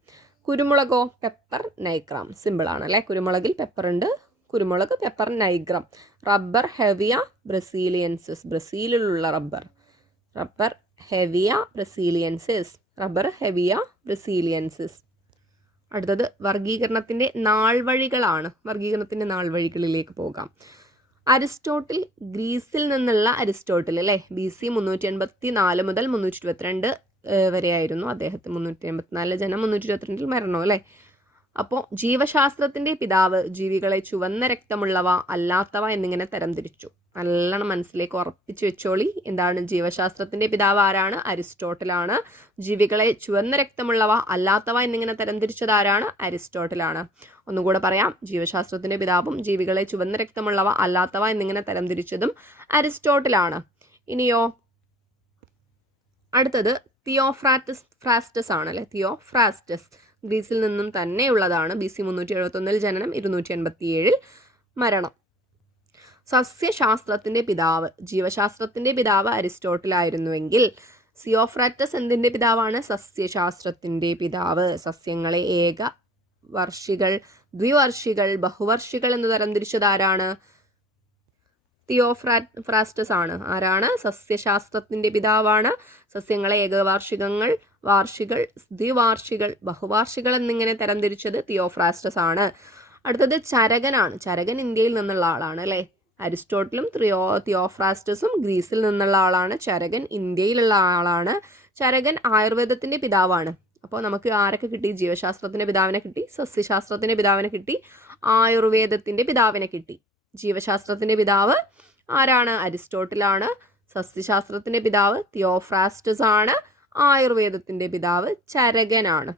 കുരുമുളകോ പെപ്പർ നൈഗ്രം. സിമ്പിളാണ് അല്ലേ? കുരുമുളകിൽ പെപ്പർ ഉണ്ട്. കുരുമുളക് Piper nigrum. Rubber Hevea brasiliensis. ബ്രസീലിലുള്ള റബ്ബർ ഹെവിയ ബ്രസീലിയൻസിസ്. അടുത്തത് വർഗീകരണത്തിൻ്റെ നാൾവഴികളിലേക്ക് പോകാം. അരിസ്റ്റോട്ടിൽ, ഗ്രീസിൽ നിന്നുള്ള അരിസ്റ്റോട്ടിൽ അല്ലേ? BC 384 മുതൽ 322 വരെയായിരുന്നു അദ്ദേഹത്തിന്. 384 ജനം, 322 മരണം അല്ലേ? അപ്പോൾ ജീവശാസ്ത്രത്തിൻ്റെ പിതാവ് ജീവികളെ ചുവന്ന രക്തമുള്ളവ അല്ലാത്തവ എന്നിങ്ങനെ തരംതിരിച്ചു. നല്ലോണം മനസ്സിലേക്ക് ഉറപ്പിച്ചു വെച്ചോളി. എന്താണ് ജീവശാസ്ത്രത്തിൻ്റെ പിതാവ്? ആരാണ്? അരിസ്റ്റോട്ടിലാണ്. ജീവികളെ ചുവന്ന രക്തമുള്ളവ അല്ലാത്തവ എന്നിങ്ങനെ തരംതിരിച്ചത് ആരാണ്? അരിസ്റ്റോട്ടിലാണ്. ഒന്നുകൂടെ പറയാം. ജീവശാസ്ത്രത്തിൻ്റെ പിതാവും ജീവികളെ ചുവന്ന രക്തമുള്ളവ അല്ലാത്തവ എന്നിങ്ങനെ തരംതിരിച്ചതും അരിസ്റ്റോട്ടിലാണ്. ഇനിയോ അടുത്തത് തിയോഫ്രാസ്റ്റസ് ആണ് അല്ലേ? തിയോഫ്രാസ്റ്റസ് ഗ്രീസിൽ നിന്നും തന്നെയുള്ളതാണ്. BC 371 ജനനം, 287 മരണം. സസ്യശാസ്ത്രത്തിൻ്റെ പിതാവ്, ജീവശാസ്ത്രത്തിൻ്റെ പിതാവ് അരിസ്റ്റോട്ടിലായിരുന്നുവെങ്കിൽ തിയോഫ്രാസ്റ്റസ് എന്തിൻ്റെ പിതാവാണ്? സസ്യശാസ്ത്രത്തിൻ്റെ പിതാവ്. സസ്യങ്ങളെ ഏകവർഷികൾ, ദ്വിവർഷികൾ, ബഹുവർഷികൾ എന്ന് തരംതിരിച്ചത് ആരാണ്? തിയോഫ്രാസ്റ്റസ് ആണ്. ആരാണ്? സസ്യശാസ്ത്രത്തിന്റെ പിതാവാണ്. സസ്യങ്ങളെ ഏകവാർഷികങ്ങൾ, വാർഷികൾ, ദ്വിവാർഷികൾ, ബഹുവാർഷികൾ എന്നിങ്ങനെ തരംതിരിച്ചത് തിയോഫ്രാസ്റ്റസ് ആണ്. അടുത്തത് ചരകനാണ്. ചരകൻ ഇന്ത്യയിൽ നിന്നുള്ള ആളാണ് അല്ലേ. അരിസ്റ്റോട്ടിലും തിയോഫ്രാസ്റ്റസും ഗ്രീസിൽ നിന്നുള്ള ആളാണ്. ചരകൻ ഇന്ത്യയിലുള്ള ആളാണ്. ചരകൻ ആയുർവേദത്തിന്റെ പിതാവാണ്. അപ്പോൾ നമുക്ക് ആരൊക്കെ കിട്ടി? ജീവശാസ്ത്രത്തിന്റെ പിതാവിനെ കിട്ടി, സസ്യശാസ്ത്രത്തിന്റെ പിതാവിനെ കിട്ടി, ആയുർവേദത്തിന്റെ പിതാവിനെ കിട്ടി. ജീവശാസ്ത്രത്തിന്റെ പിതാവ് ആരാണ്? അരിസ്റ്റോട്ടിലാണ്. സസ്യശാസ്ത്രത്തിന്റെ പിതാവ് തിയോഫ്രാസ്റ്റസ് ആണ്. ആയുർവേദത്തിന്റെ പിതാവ് ചരകനാണ്.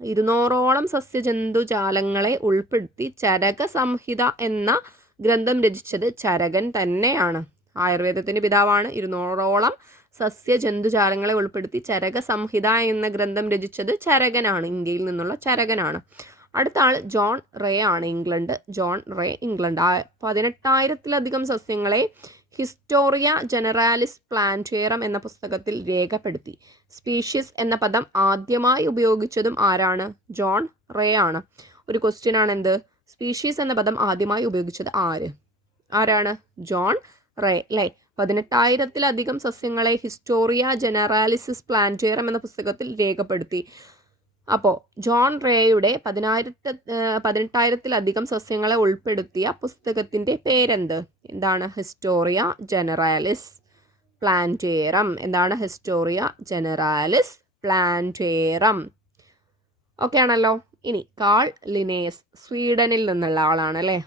200ഓളം സസ്യജന്തുജാലങ്ങളെ ഉൾപ്പെടുത്തി ചരക സംഹിത എന്ന ഗ്രന്ഥം രചിച്ചത് ചരകൻ തന്നെയാണ്. ആയുർവേദത്തിന്റെ പിതാവാണ്. 200ഓളം സസ്യജന്തുജാലങ്ങളെ ഉൾപ്പെടുത്തി ചരക സംഹിത എന്ന ഗ്രന്ഥം രചിച്ചത് ചരകനാണ്. ഇന്ത്യയിൽ നിന്നുള്ള ചരകനാണ്. അടുത്ത ആൾ ജോൺ റേ ആണ്. ഇംഗ്ലണ്ട്. John Ray England. 18,000-ലധികം സസ്യങ്ങളെ ഹിസ്റ്റോറിയ ജനറാലിസ് പ്ലാന്റേറം എന്ന പുസ്തകത്തിൽ രേഖപ്പെടുത്തി. സ്പീഷീസ് എന്ന പദം ആദ്യമായി ഉപയോഗിച്ചതും ആരാണ്? ജോൺ റേ ആണ്. ഒരു ക്വസ്റ്റ്യൻ ആണ് എന്ത്? സ്പീഷീസ് എന്ന പദം ആദ്യമായി ഉപയോഗിച്ചത് ആരാണ്? ജോൺ റേ അല്ലേ. 18,000-ലധികം സസ്യങ്ങളെ ഹിസ്റ്റോറിയ ജനറാലിസിസ് പ്ലാന്റേറം എന്ന പുസ്തകത്തിൽ രേഖപ്പെടുത്തി. അപ്പോൾ ജോൺ റേയുടെ 18,000-ലധികം സസ്യങ്ങളെ ഉൾപ്പെടുത്തിയ പുസ്തകത്തിൻ്റെ പേരെന്ത്? എന്താണ്? Historia Generalis Plantarum. എന്താണ്? Historia Generalis Plantarum. ഓക്കെ ആണല്ലോ. ഇനി കാൾ ലിനേയസ് സ്വീഡനിൽ നിന്നുള്ള ആളാണ് അല്ലേ.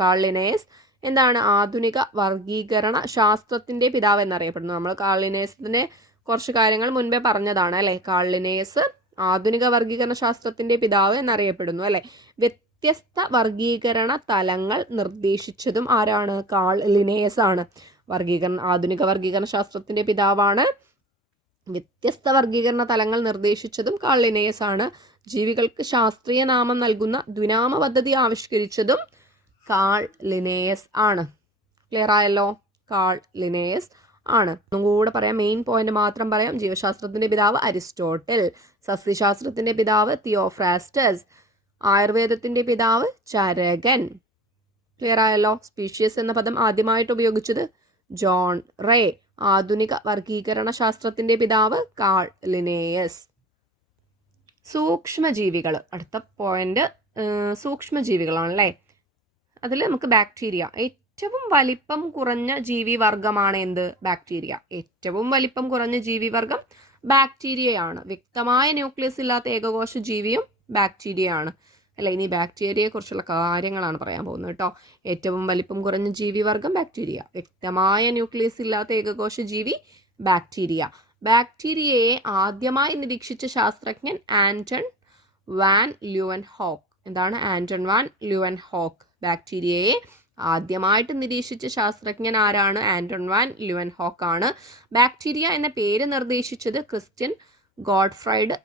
കാൾ ലിനേയസ് എന്താണ്? ആധുനിക വർഗീകരണ ശാസ്ത്രത്തിൻ്റെ പിതാവ് എന്നറിയപ്പെടുന്നു. നമ്മൾ കാൾ ലിനേയസിൻ്റെ കുറച്ച് കാര്യങ്ങൾ മുൻപേ പറഞ്ഞതാണ് അല്ലേ. കാൾ ലിനേയസ് ആധുനിക വർഗീകരണ ശാസ്ത്രത്തിന്റെ പിതാവ് എന്നറിയപ്പെടുന്നു അല്ലെ. വ്യത്യസ്ത വർഗീകരണ തലങ്ങൾ നിർദ്ദേശിച്ചതും ആരാണ്? കാൾ ലിനേയസ് ആണ്. ആധുനിക വർഗീകരണ ശാസ്ത്രത്തിന്റെ പിതാവാണ്. വ്യത്യസ്ത വർഗീകരണ തലങ്ങൾ നിർദ്ദേശിച്ചതും കാൾ ലിനേയസ് ആണ്. ജീവികൾക്ക് ശാസ്ത്രീയ നാമം നൽകുന്ന ദ്വിനാമ പദ്ധതി ആവിഷ്കരിച്ചതും കാൾ ലിനേയസ് ആണ്. ക്ലിയർ ആയല്ലോ? കാൾ ലിനേയസ് ആണ്. ഒന്നും കൂടെ പറയാം, മെയിൻ പോയിന്റ് മാത്രം പറയാം. ജീവശാസ്ത്രത്തിന്റെ പിതാവ് അരിസ്റ്റോട്ടിൽ, സസ്യശാസ്ത്രത്തിന്റെ പിതാവ് തിയോഫ്രാസ്റ്റസ്, ആയുർവേദത്തിന്റെ പിതാവ് ചരകൻ. ക്ലിയർ ആയല്ലോ? സ്പീഷ്യസ് എന്ന പദം ആദ്യമായിട്ട് ഉപയോഗിച്ചത് ജോൺ റേ. ആധുനിക വർഗീകരണ ശാസ്ത്രത്തിന്റെ പിതാവ് കാൾ ലിനേയസ്. സൂക്ഷ്മജീവികൾ. അടുത്ത പോയിന്റ് സൂക്ഷ്മജീവികളാണല്ലേ. അതിൽ നമുക്ക് ബാക്ടീരിയ. ഏറ്റവും വലിപ്പം കുറഞ്ഞ ജീവിവർഗമാണ് എന്ത്? ബാക്ടീരിയ. ഏറ്റവും വലിപ്പം കുറഞ്ഞ ജീവിവർഗം ബാക്ടീരിയയാണ്. വ്യക്തമായ ന്യൂക്ലിയസ് ഇല്ലാത്ത ഏകകോശ ജീവിയും ബാക്ടീരിയയാണ് അല്ല. ഇനി ബാക്ടീരിയയെ കുറിച്ചുള്ള കാര്യങ്ങളാണ് പറയാൻ പോകുന്നത് കേട്ടോ. ഏറ്റവും വലിപ്പം കുറഞ്ഞ ജീവിവർഗം ബാക്ടീരിയ. വ്യക്തമായ ന്യൂക്ലിയസ് ഇല്ലാത്ത ഏകകോശ ജീവി ബാക്ടീരിയ. ബാക്ടീരിയയെ ആദ്യമായി നിരീക്ഷിച്ച ശാസ്ത്രജ്ഞൻ ആന്റൺ വാൻ ല്യൂവൻഹോക്ക്. എന്താണ്? Anton van ല്യൂവൻഹോക്ക്. ബാക്ടീരിയയെ ആദ്യമായിട്ട് നിരീക്ഷിച്ച ശാസ്ത്രജ്ഞൻ ആരാണ്? ആന്റൺ വാൻ ല്യൂവൻഹോക്ക് ആണ്. ബാക്ടീരിയ എന്ന പേര് നിർദ്ദേശിച്ചത് ക്രിസ്റ്റ്യൻ ഗോഡ്ഫ്രൈഡ്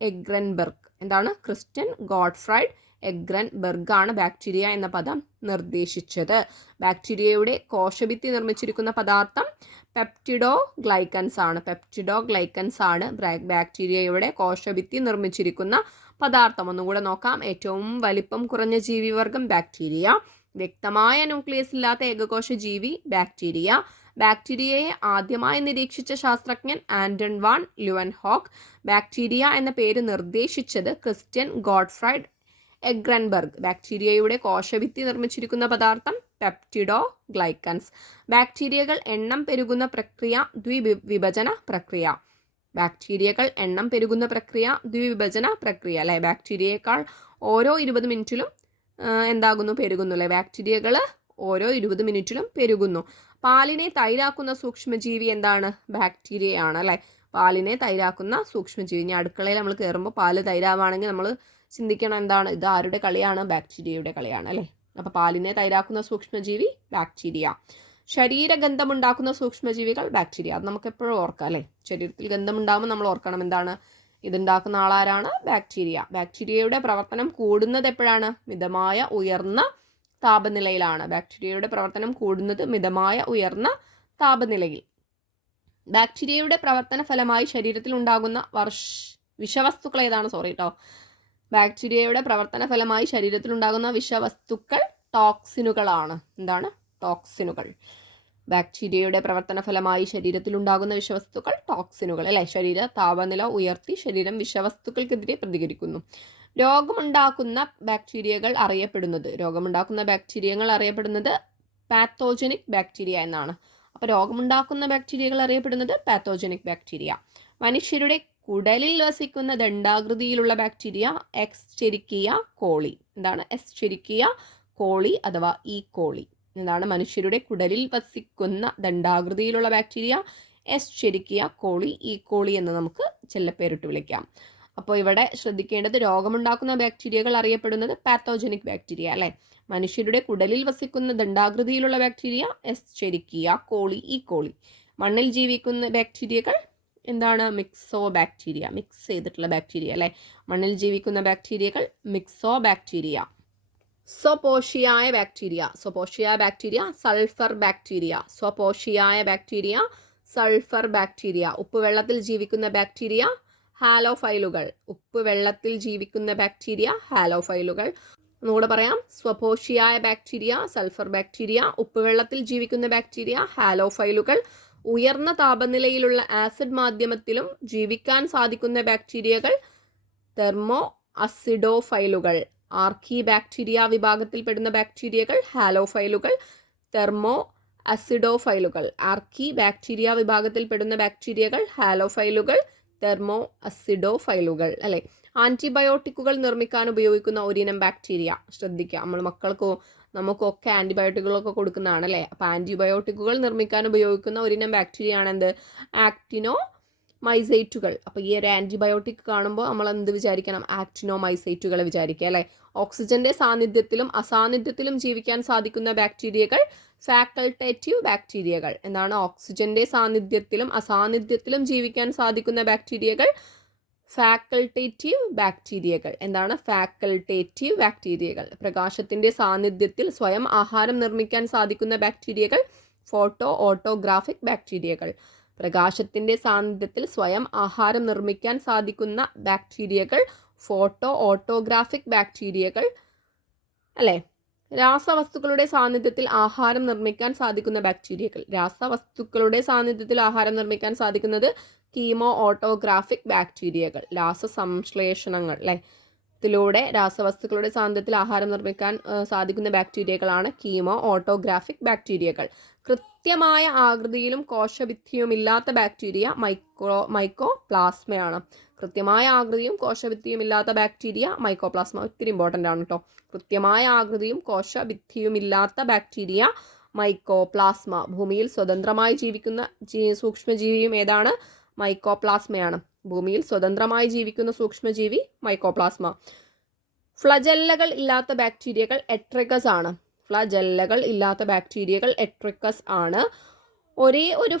എഗ്രൻബെർഗ്. എന്താണ്? ക്രിസ്റ്റ്യൻ ഗോഡ്ഫ്രൈഡ് എഗ്രൻബെർഗ് ആണ് ബാക്ടീരിയ എന്ന പദം നിർദ്ദേശിച്ചത്. ബാക്ടീരിയയുടെ കോശഭിത്തി നിർമ്മിച്ചിരിക്കുന്ന പദാർത്ഥം പെപ്റ്റിഡോഗ്ലൈക്കൻസ് ആണ്. പെപ്റ്റിഡോഗ്ലൈക്കൻസ് ആണ് ബാക്ടീരിയയുടെ കോശഭിത്തി നിർമ്മിച്ചിരിക്കുന്ന പദാർത്ഥം. ഒന്നുകൂടെ നോക്കാം. ഏറ്റവും വലിപ്പം കുറഞ്ഞ ജീവിവർഗം ബാക്ടീരിയ. വ്യക്തമായ ന്യൂക്ലിയസ് ഇല്ലാത്ത ഏകകോശ ജീവി ബാക്ടീരിയ. ബാക്ടീരിയയെ ആദ്യമായി നിരീക്ഷിച്ച ശാസ്ത്രജ്ഞൻ ആന്റൺ വാൻ ല്യൂവൻഹോക്ക്. ബാക്ടീരിയ എന്ന പേര് നിർദ്ദേശിച്ചത് ക്രിസ്റ്റ്യൻ ഗോഡ്ഫ്രൈഡ് എഗ്രൻബെർഗ്. ബാക്ടീരിയയുടെ കോശഭിത്തി നിർമ്മിച്ചിരിക്കുന്ന പദാർത്ഥം പെപ്റ്റിഡോഗ്ലൈക്കൻസ്. ബാക്ടീരിയകൾ എണ്ണം പെരുകുന്ന പ്രക്രിയ ദ്വിവിഭജന പ്രക്രിയ. ബാക്ടീരിയകൾ എണ്ണം പെരുകുന്ന പ്രക്രിയ ദ്വിവിഭജന പ്രക്രിയ അല്ലെ. ബാക്ടീരിയയേക്കാൾ ഓരോ 20 മിനിറ്റിലും എന്താകുന്നു? പെരുകുന്നു അല്ലെ. ബാക്ടീരിയകൾ ഓരോ 20 മിനിറ്റിലും പെരുകുന്നു. പാലിനെ തൈരാക്കുന്ന സൂക്ഷ്മജീവി എന്താണ്? ബാക്ടീരിയയാണ് അല്ലെ. പാലിനെ തൈരാക്കുന്ന സൂക്ഷ്മജീവി. ഇനി അടുക്കളയിൽ നമ്മൾ കയറുമ്പോൾ പാല് തൈരാവാണെങ്കിൽ നമ്മൾ ചിന്തിക്കണം എന്താണ്? ഇത് ആരുടെ കളിയാണ്? ബാക്ടീരിയയുടെ കളിയാണ് അല്ലെ. അപ്പോൾ പാലിനെ തൈരാക്കുന്ന സൂക്ഷ്മജീവി ബാക്ടീരിയ. ശരീരഗന്ധമുണ്ടാക്കുന്ന സൂക്ഷ്മജീവികൾ ബാക്ടീരിയ. അത് നമുക്ക് എപ്പോഴും ഓർക്കാം അല്ലെ. ശരീരത്തിൽ ഗന്ധമുണ്ടാകുമ്പോൾ നമ്മൾ ഓർക്കണം എന്താണ്? ഇതുണ്ടാക്കുന്ന ആളാരാണ്? ബാക്ടീരിയ. ബാക്ടീരിയയുടെ പ്രവർത്തനം കൂടുന്നത് എപ്പോഴാണ്? മിതമായ ഉയർന്ന താപനിലയിലാണ്. ബാക്ടീരിയയുടെ പ്രവർത്തനം കൂടുന്നത് മിതമായ ഉയർന്ന താപനിലയിൽ. ബാക്ടീരിയയുടെ പ്രവർത്തന ഫലമായി ശരീരത്തിൽ ഉണ്ടാകുന്ന വിഷവസ്തുക്കൾ ഏതാണ്? ബാക്ടീരിയയുടെ പ്രവർത്തന ഫലമായി ശരീരത്തിൽ ഉണ്ടാകുന്ന വിഷവസ്തുക്കൾ ടോക്സിനുകളാണ്. എന്താണ്? ടോക്സിനുകൾ. ബാക്ടീരിയയുടെ പ്രവർത്തന ഫലമായി ശരീരത്തിലുണ്ടാകുന്ന വിഷവസ്തുക്കൾ ടോക്സിനുകൾ അല്ലെ. ശരീര താപനില ഉയർത്തി ശരീരം വിഷവസ്തുക്കൾക്കെതിരെ പ്രതികരിക്കുന്നു. രോഗമുണ്ടാക്കുന്ന ബാക്ടീരിയകൾ അറിയപ്പെടുന്നത് പാത്തോജനിക് ബാക്ടീരിയ എന്നാണ്. അപ്പോൾ രോഗമുണ്ടാക്കുന്ന ബാക്ടീരിയകൾ അറിയപ്പെടുന്നത് പാത്തോജനിക് ബാക്ടീരിയ. മനുഷ്യരുടെ കുടലിൽ വസിക്കുന്ന ദണ്ഡാകൃതിയിലുള്ള ബാക്ടീരിയ എക്സ്ചെരിക്കിയ കോളി. എന്താണ് എസ്ചെരിക്കിയ കോളി അഥവാ ഈ കോളി? എന്താണ് മനുഷ്യരുടെ കുടലിൽ വസിക്കുന്ന ദണ്ഡാകൃതിയിലുള്ള ബാക്ടീരിയ എസ്ചെരിക്കിയ കോളി, ഈ കോളി എന്ന് നമുക്ക് ചെല്ലപ്പേരിട്ട് വിളിക്കാം. അപ്പോൾ ഇവിടെ ശ്രദ്ധിക്കേണ്ടത് രോഗമുണ്ടാക്കുന്ന ബാക്ടീരിയകൾ അറിയപ്പെടുന്നത് പാത്തോജനിക് ബാക്ടീരിയ അല്ലെ. മനുഷ്യരുടെ കുടലിൽ വസിക്കുന്ന ദണ്ഡാകൃതിയിലുള്ള ബാക്ടീരിയ എസ്ചെരിക്കിയ കോളി, ഈ കോളി. മണ്ണിൽ ജീവിക്കുന്ന ബാക്ടീരിയകൾ എന്താണ് മിക്സോ ബാക്ടീരിയ, മിക്സ് ചെയ്തിട്ടുള്ള ബാക്ടീരിയ അല്ലെ. മണ്ണിൽ ജീവിക്കുന്ന ബാക്ടീരിയകൾ മിക്സോ ബാക്ടീരിയ. സ്വപോഷിയായ ബാക്ടീരിയ സൾഫർ ബാക്ടീരിയ. ഉപ്പുവെള്ളത്തിൽ ജീവിക്കുന്ന ബാക്ടീരിയ ഹാലോഫൈലുകൾ. ഒന്നുകൂടെ പറയാം. സ്വപോഷിയായ ബാക്ടീരിയ സൾഫർ ബാക്ടീരിയ. ഉപ്പുവെള്ളത്തിൽ ജീവിക്കുന്ന ബാക്ടീരിയ ഹാലോഫൈലുകൾ. ഉയർന്ന താപനിലയിലുള്ള ആസിഡ് മാധ്യമത്തിലും ജീവിക്കാൻ സാധിക്കുന്ന ബാക്ടീരിയകൾ തെർമോ അസിഡോഫൈലുകൾ. ആർക്കി ബാക്ടീരിയ വിഭാഗത്തിൽപ്പെടുന്ന ബാക്ടീരിയകൾ ഹാലോഫൈലുകൾ, തെർമോ അസിഡോഫൈലുകൾ. ആർക്കി ബാക്ടീരിയ വിഭാഗത്തിൽപ്പെടുന്ന ബാക്ടീരിയകൾ ഹാലോഫൈലുകൾ, തെർമോ അസിഡോഫൈലുകൾ അല്ലെ. ആന്റിബയോട്ടിക്കുകൾ നിർമ്മിക്കാൻ ഉപയോഗിക്കുന്ന ഒരിനം ബാക്ടീരിയ. ശ്രദ്ധിക്കുക, നമ്മൾ നമുക്കൊക്കെ ആന്റിബയോട്ടിക്കുകളൊക്കെ കൊടുക്കുന്നതാണ് അല്ലേ. അപ്പോൾ ആന്റിബയോട്ടിക്കുകൾ നിർമ്മിക്കാൻ ഉപയോഗിക്കുന്ന ഒരിനം ബാക്ടീരിയ ആണ് എന്ത്? ആക്ടിനോമൈസൈറ്റുകൾ. അപ്പോൾ ഈ ഒരു ആന്റിബയോട്ടിക് കാണുമ്പോൾ നമ്മൾ എന്ത് വിചാരിക്കണം? ആക്ടിനോമൈസൈറ്റുകൾ വിചാരിക്കുക അല്ലേ. ഓക്സിജന്റെ സാന്നിധ്യത്തിലും അസാന്നിധ്യത്തിലും ജീവിക്കാൻ സാധിക്കുന്ന ബാക്ടീരിയകൾ ഫാക്കൾട്ടേറ്റീവ് ബാക്ടീരിയകൾ. എന്താണ്? ഓക്സിജന്റെ സാന്നിധ്യത്തിലും അസാന്നിധ്യത്തിലും ജീവിക്കാൻ സാധിക്കുന്ന ബാക്ടീരിയകൾ ഫാക്കൾട്ടേറ്റീവ് ബാക്ടീരിയകൾ. എന്താണ്? ഫാക്കൾട്ടേറ്റീവ് ബാക്ടീരിയകൾ. പ്രകാശത്തിന്റെ സാന്നിധ്യത്തിൽ സ്വയം ആഹാരം നിർമ്മിക്കാൻ സാധിക്കുന്ന ബാക്ടീരിയകൾ ഫോട്ടോ ഓട്ടോഗ്രാഫിക് ബാക്ടീരിയകൾ. പ്രകാശത്തിന്റെ സാന്നിധ്യത്തിൽ സ്വയം ആഹാരം നിർമ്മിക്കാൻ സാധിക്കുന്ന ബാക്ടീരിയകൾ ഫോട്ടോ ഓട്ടോഗ്രാഫിക് ബാക്ടീരിയകൾ അല്ലേ. രാസവസ്തുക്കളുടെ സാന്നിധ്യത്തിൽ ആഹാരം നിർമ്മിക്കാൻ സാധിക്കുന്ന ബാക്ടീരിയകൾ. രാസവസ്തുക്കളുടെ സാന്നിധ്യത്തിൽ ആഹാരം നിർമ്മിക്കാൻ സാധിക്കുന്നത് കീമോ ഓട്ടോഗ്രാഫിക് ബാക്ടീരിയകൾ. രാസസംശ്ലേഷണങ്ങൾ അല്ലേ ത്തിലൂടെ രാസവസ്തുക്കളുടെ സാന്നിധ്യത്തിൽ ആഹാരം നിർമ്മിക്കാൻ സാധിക്കുന്ന ബാക്ടീരിയകളാണ് കീമോ ഓട്ടോഗ്രാഫിക് ബാക്ടീരിയകൾ. കൃത്യമായ ആകൃതിയിലും കോശഭിത്തിയുമില്ലാത്ത ബാക്ടീരിയ മൈക്കോപ്ലാസ്മയാണ്. കൃത്യമായ ആകൃതിയും കോശഭിത്തിയും ഇല്ലാത്ത ബാക്ടീരിയ മൈക്കോപ്ലാസ്മ. ഒത്തിരി ഇമ്പോർട്ടൻ്റ് ആണ് കേട്ടോ. കൃത്യമായ ആകൃതിയും കോശഭിത്തിയുമില്ലാത്ത ബാക്ടീരിയ മൈക്കോപ്ലാസ്മ. ഭൂമിയിൽ സ്വതന്ത്രമായി ജീവിക്കുന്ന സൂക്ഷ്മജീവിയും ഏതാണ്? മൈക്കോപ്ലാസ്മയാണ്. ഭൂമിയിൽ സ്വതന്ത്രമായി ജീവിക്കുന്ന സൂക്ഷ്മജീവി മൈക്കോപ്ലാസ്മ. ഫ്ലജല്ലകൾ ഇല്ലാത്ത ബാക്ടീരിയകൾ എട്രിക്കസ് ആണ്. ഫ്ലജല്ലകൾ ഇല്ലാത്ത ബാക്ടീരിയകൾ എട്രിക്കസ് ആണ്. ഒരേ ഒരു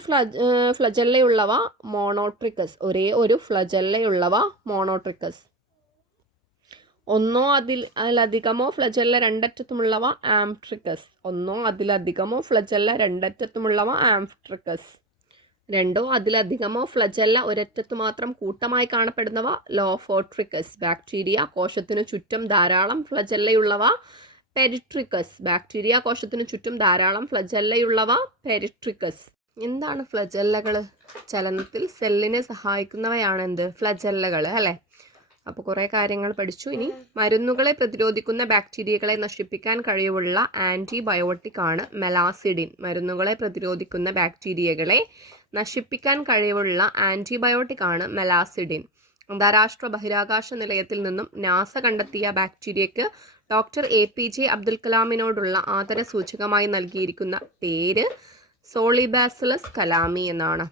ഫ്ലജല്ലയുള്ളവ മോണോട്രിക്കസ്. ഒരേ ഒരു ഫ്ലജല്ലയുള്ളവ മോണോട്രിക്കസ്. ഒന്നോ അതിലധികമോ ഫ്ലജല്ല രണ്ടറ്റത്തുമുള്ളവ ആംട്രിക്കസ്. ഒന്നോ അതിലധികമോ ഫ്ലജല്ല രണ്ടറ്റത്തുമുള്ളവ ആംട്രിക്കസ്. രണ്ടോ അതിലധികമോ ഫ്ലജല്ല ഒരറ്റത്തു മാത്രം കൂട്ടമായി കാണപ്പെടുന്നവ ലോഫോട്രിക്കസ്. ബാക്ടീരിയ കോശത്തിനു ചുറ്റും ധാരാളം ഫ്ലജല്ലയുള്ളവ പെരിട്രിക്കസ്. ബാക്ടീരിയ കോശത്തിനു ചുറ്റും ധാരാളം ഫ്ലജല്ലയുള്ളവ പെരിട്രിക്കസ്. എന്താണ് ഫ്ലജല്ലകൾ? ചലനത്തിൽ സെല്ലിനെ സഹായിക്കുന്നവയാണ് എന്ത്? ഫ്ലജല്ലകൾ അല്ലേ. അപ്പോൾ കുറേ കാര്യങ്ങൾ പഠിച്ചു. ഇനി മരുന്നുകളെ പ്രതിരോധിക്കുന്ന ബാക്ടീരിയകളെ നശിപ്പിക്കാൻ കഴിവുള്ള ആൻറ്റിബയോട്ടിക് ആണ് മെലാസിഡിൻ. മരുന്നുകളെ പ്രതിരോധിക്കുന്ന ബാക്ടീരിയകളെ നശിപ്പിക്കാൻ കഴിവുള്ള ആൻറ്റിബയോട്ടിക് ആണ് മെലാസിഡിൻ. അന്താരാഷ്ട്ര ബഹിരാകാശ നിലയത്തിൽ നിന്നും നാസ കണ്ടെത്തിയ ബാക്ടീരിയയ്ക്ക് ഡോക്ടർ APJ അബ്ദുൽ കലാമിനോടുള്ള ആദരസൂചകമായി നൽകിയിരിക്കുന്ന പേര് സോളിബാസിലസ് കലാമി എന്നാണ്.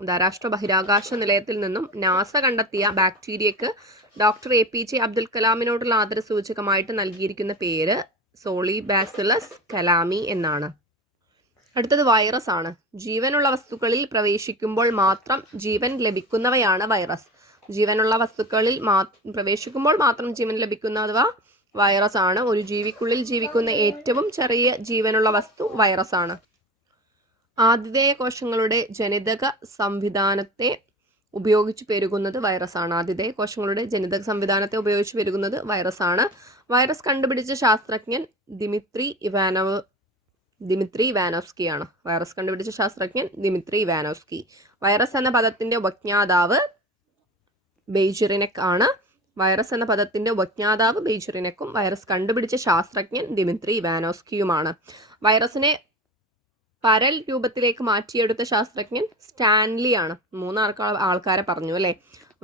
അന്താരാഷ്ട്ര ബഹിരാകാശ നിലയത്തിൽ നിന്നും നാസ കണ്ടെത്തിയ ബാക്ടീരിയയ്ക്ക് ഡോക്ടർ APJ അബ്ദുൽ കലാമിനോടുള്ള ആദരസൂചകമായിട്ട് നൽകിയിരിക്കുന്ന പേര് സോളിബാസിലസ് കലാമി എന്നാണ്. അടുത്തത് വൈറസ് ആണ്. ജീവനുള്ള വസ്തുക്കളിൽ പ്രവേശിക്കുമ്പോൾ മാത്രം ജീവൻ ലഭിക്കുന്നവയാണ് വൈറസ്. ജീവനുള്ള വസ്തുക്കളിൽ പ്രവേശിക്കുമ്പോൾ മാത്രം ജീവൻ ലഭിക്കുന്നവ വൈറസ് ആണ്. ഒരു ജീവിക്കുള്ളിൽ ജീവിക്കുന്ന ഏറ്റവും ചെറിയ ജീവനുള്ള വസ്തു വൈറസ് ആണ്. ആതിഥേയ കോശങ്ങളുടെ ജനിതക സംവിധാനത്തെ ഉപയോഗിച്ച് പെരുകുന്നത് വൈറസാണ്. ആതിഥേയ കോശങ്ങളുടെ ജനിതക സംവിധാനത്തെ ഉപയോഗിച്ച് പെരുകുന്നത് വൈറസാണ്. വൈറസ് കണ്ടുപിടിച്ച ശാസ്ത്രജ്ഞൻ ദിമിത്രി ഇവാനോവ് ദിമിത്രി ഇവാനോവ്സ്കി ആണ്. വൈറസ് കണ്ടുപിടിച്ച ശാസ്ത്രജ്ഞൻ ദിമിത്രി ഇവാനോവ്സ്കി. വൈറസ് എന്ന പദത്തിന്റെ ഉപജ്ഞാതാവ് ബെയ്ജറിനെക് ആണ്. വൈറസ് എന്ന പദത്തിന്റെ ഉപജ്ഞാതാവ് ബെയ്ജറിനെക്കും വൈറസ് കണ്ടുപിടിച്ച ശാസ്ത്രജ്ഞൻ ദിമിത്രി ഇവാനോവ്സ്കിയുമാണ്. വൈറസിനെ പരൽ രൂപത്തിലേക്ക് മാറ്റിയെടുത്ത ശാസ്ത്രജ്ഞൻ സ്റ്റാൻലി ആണ്. 3 ആൾക്കാരെ പറഞ്ഞു അല്ലേ.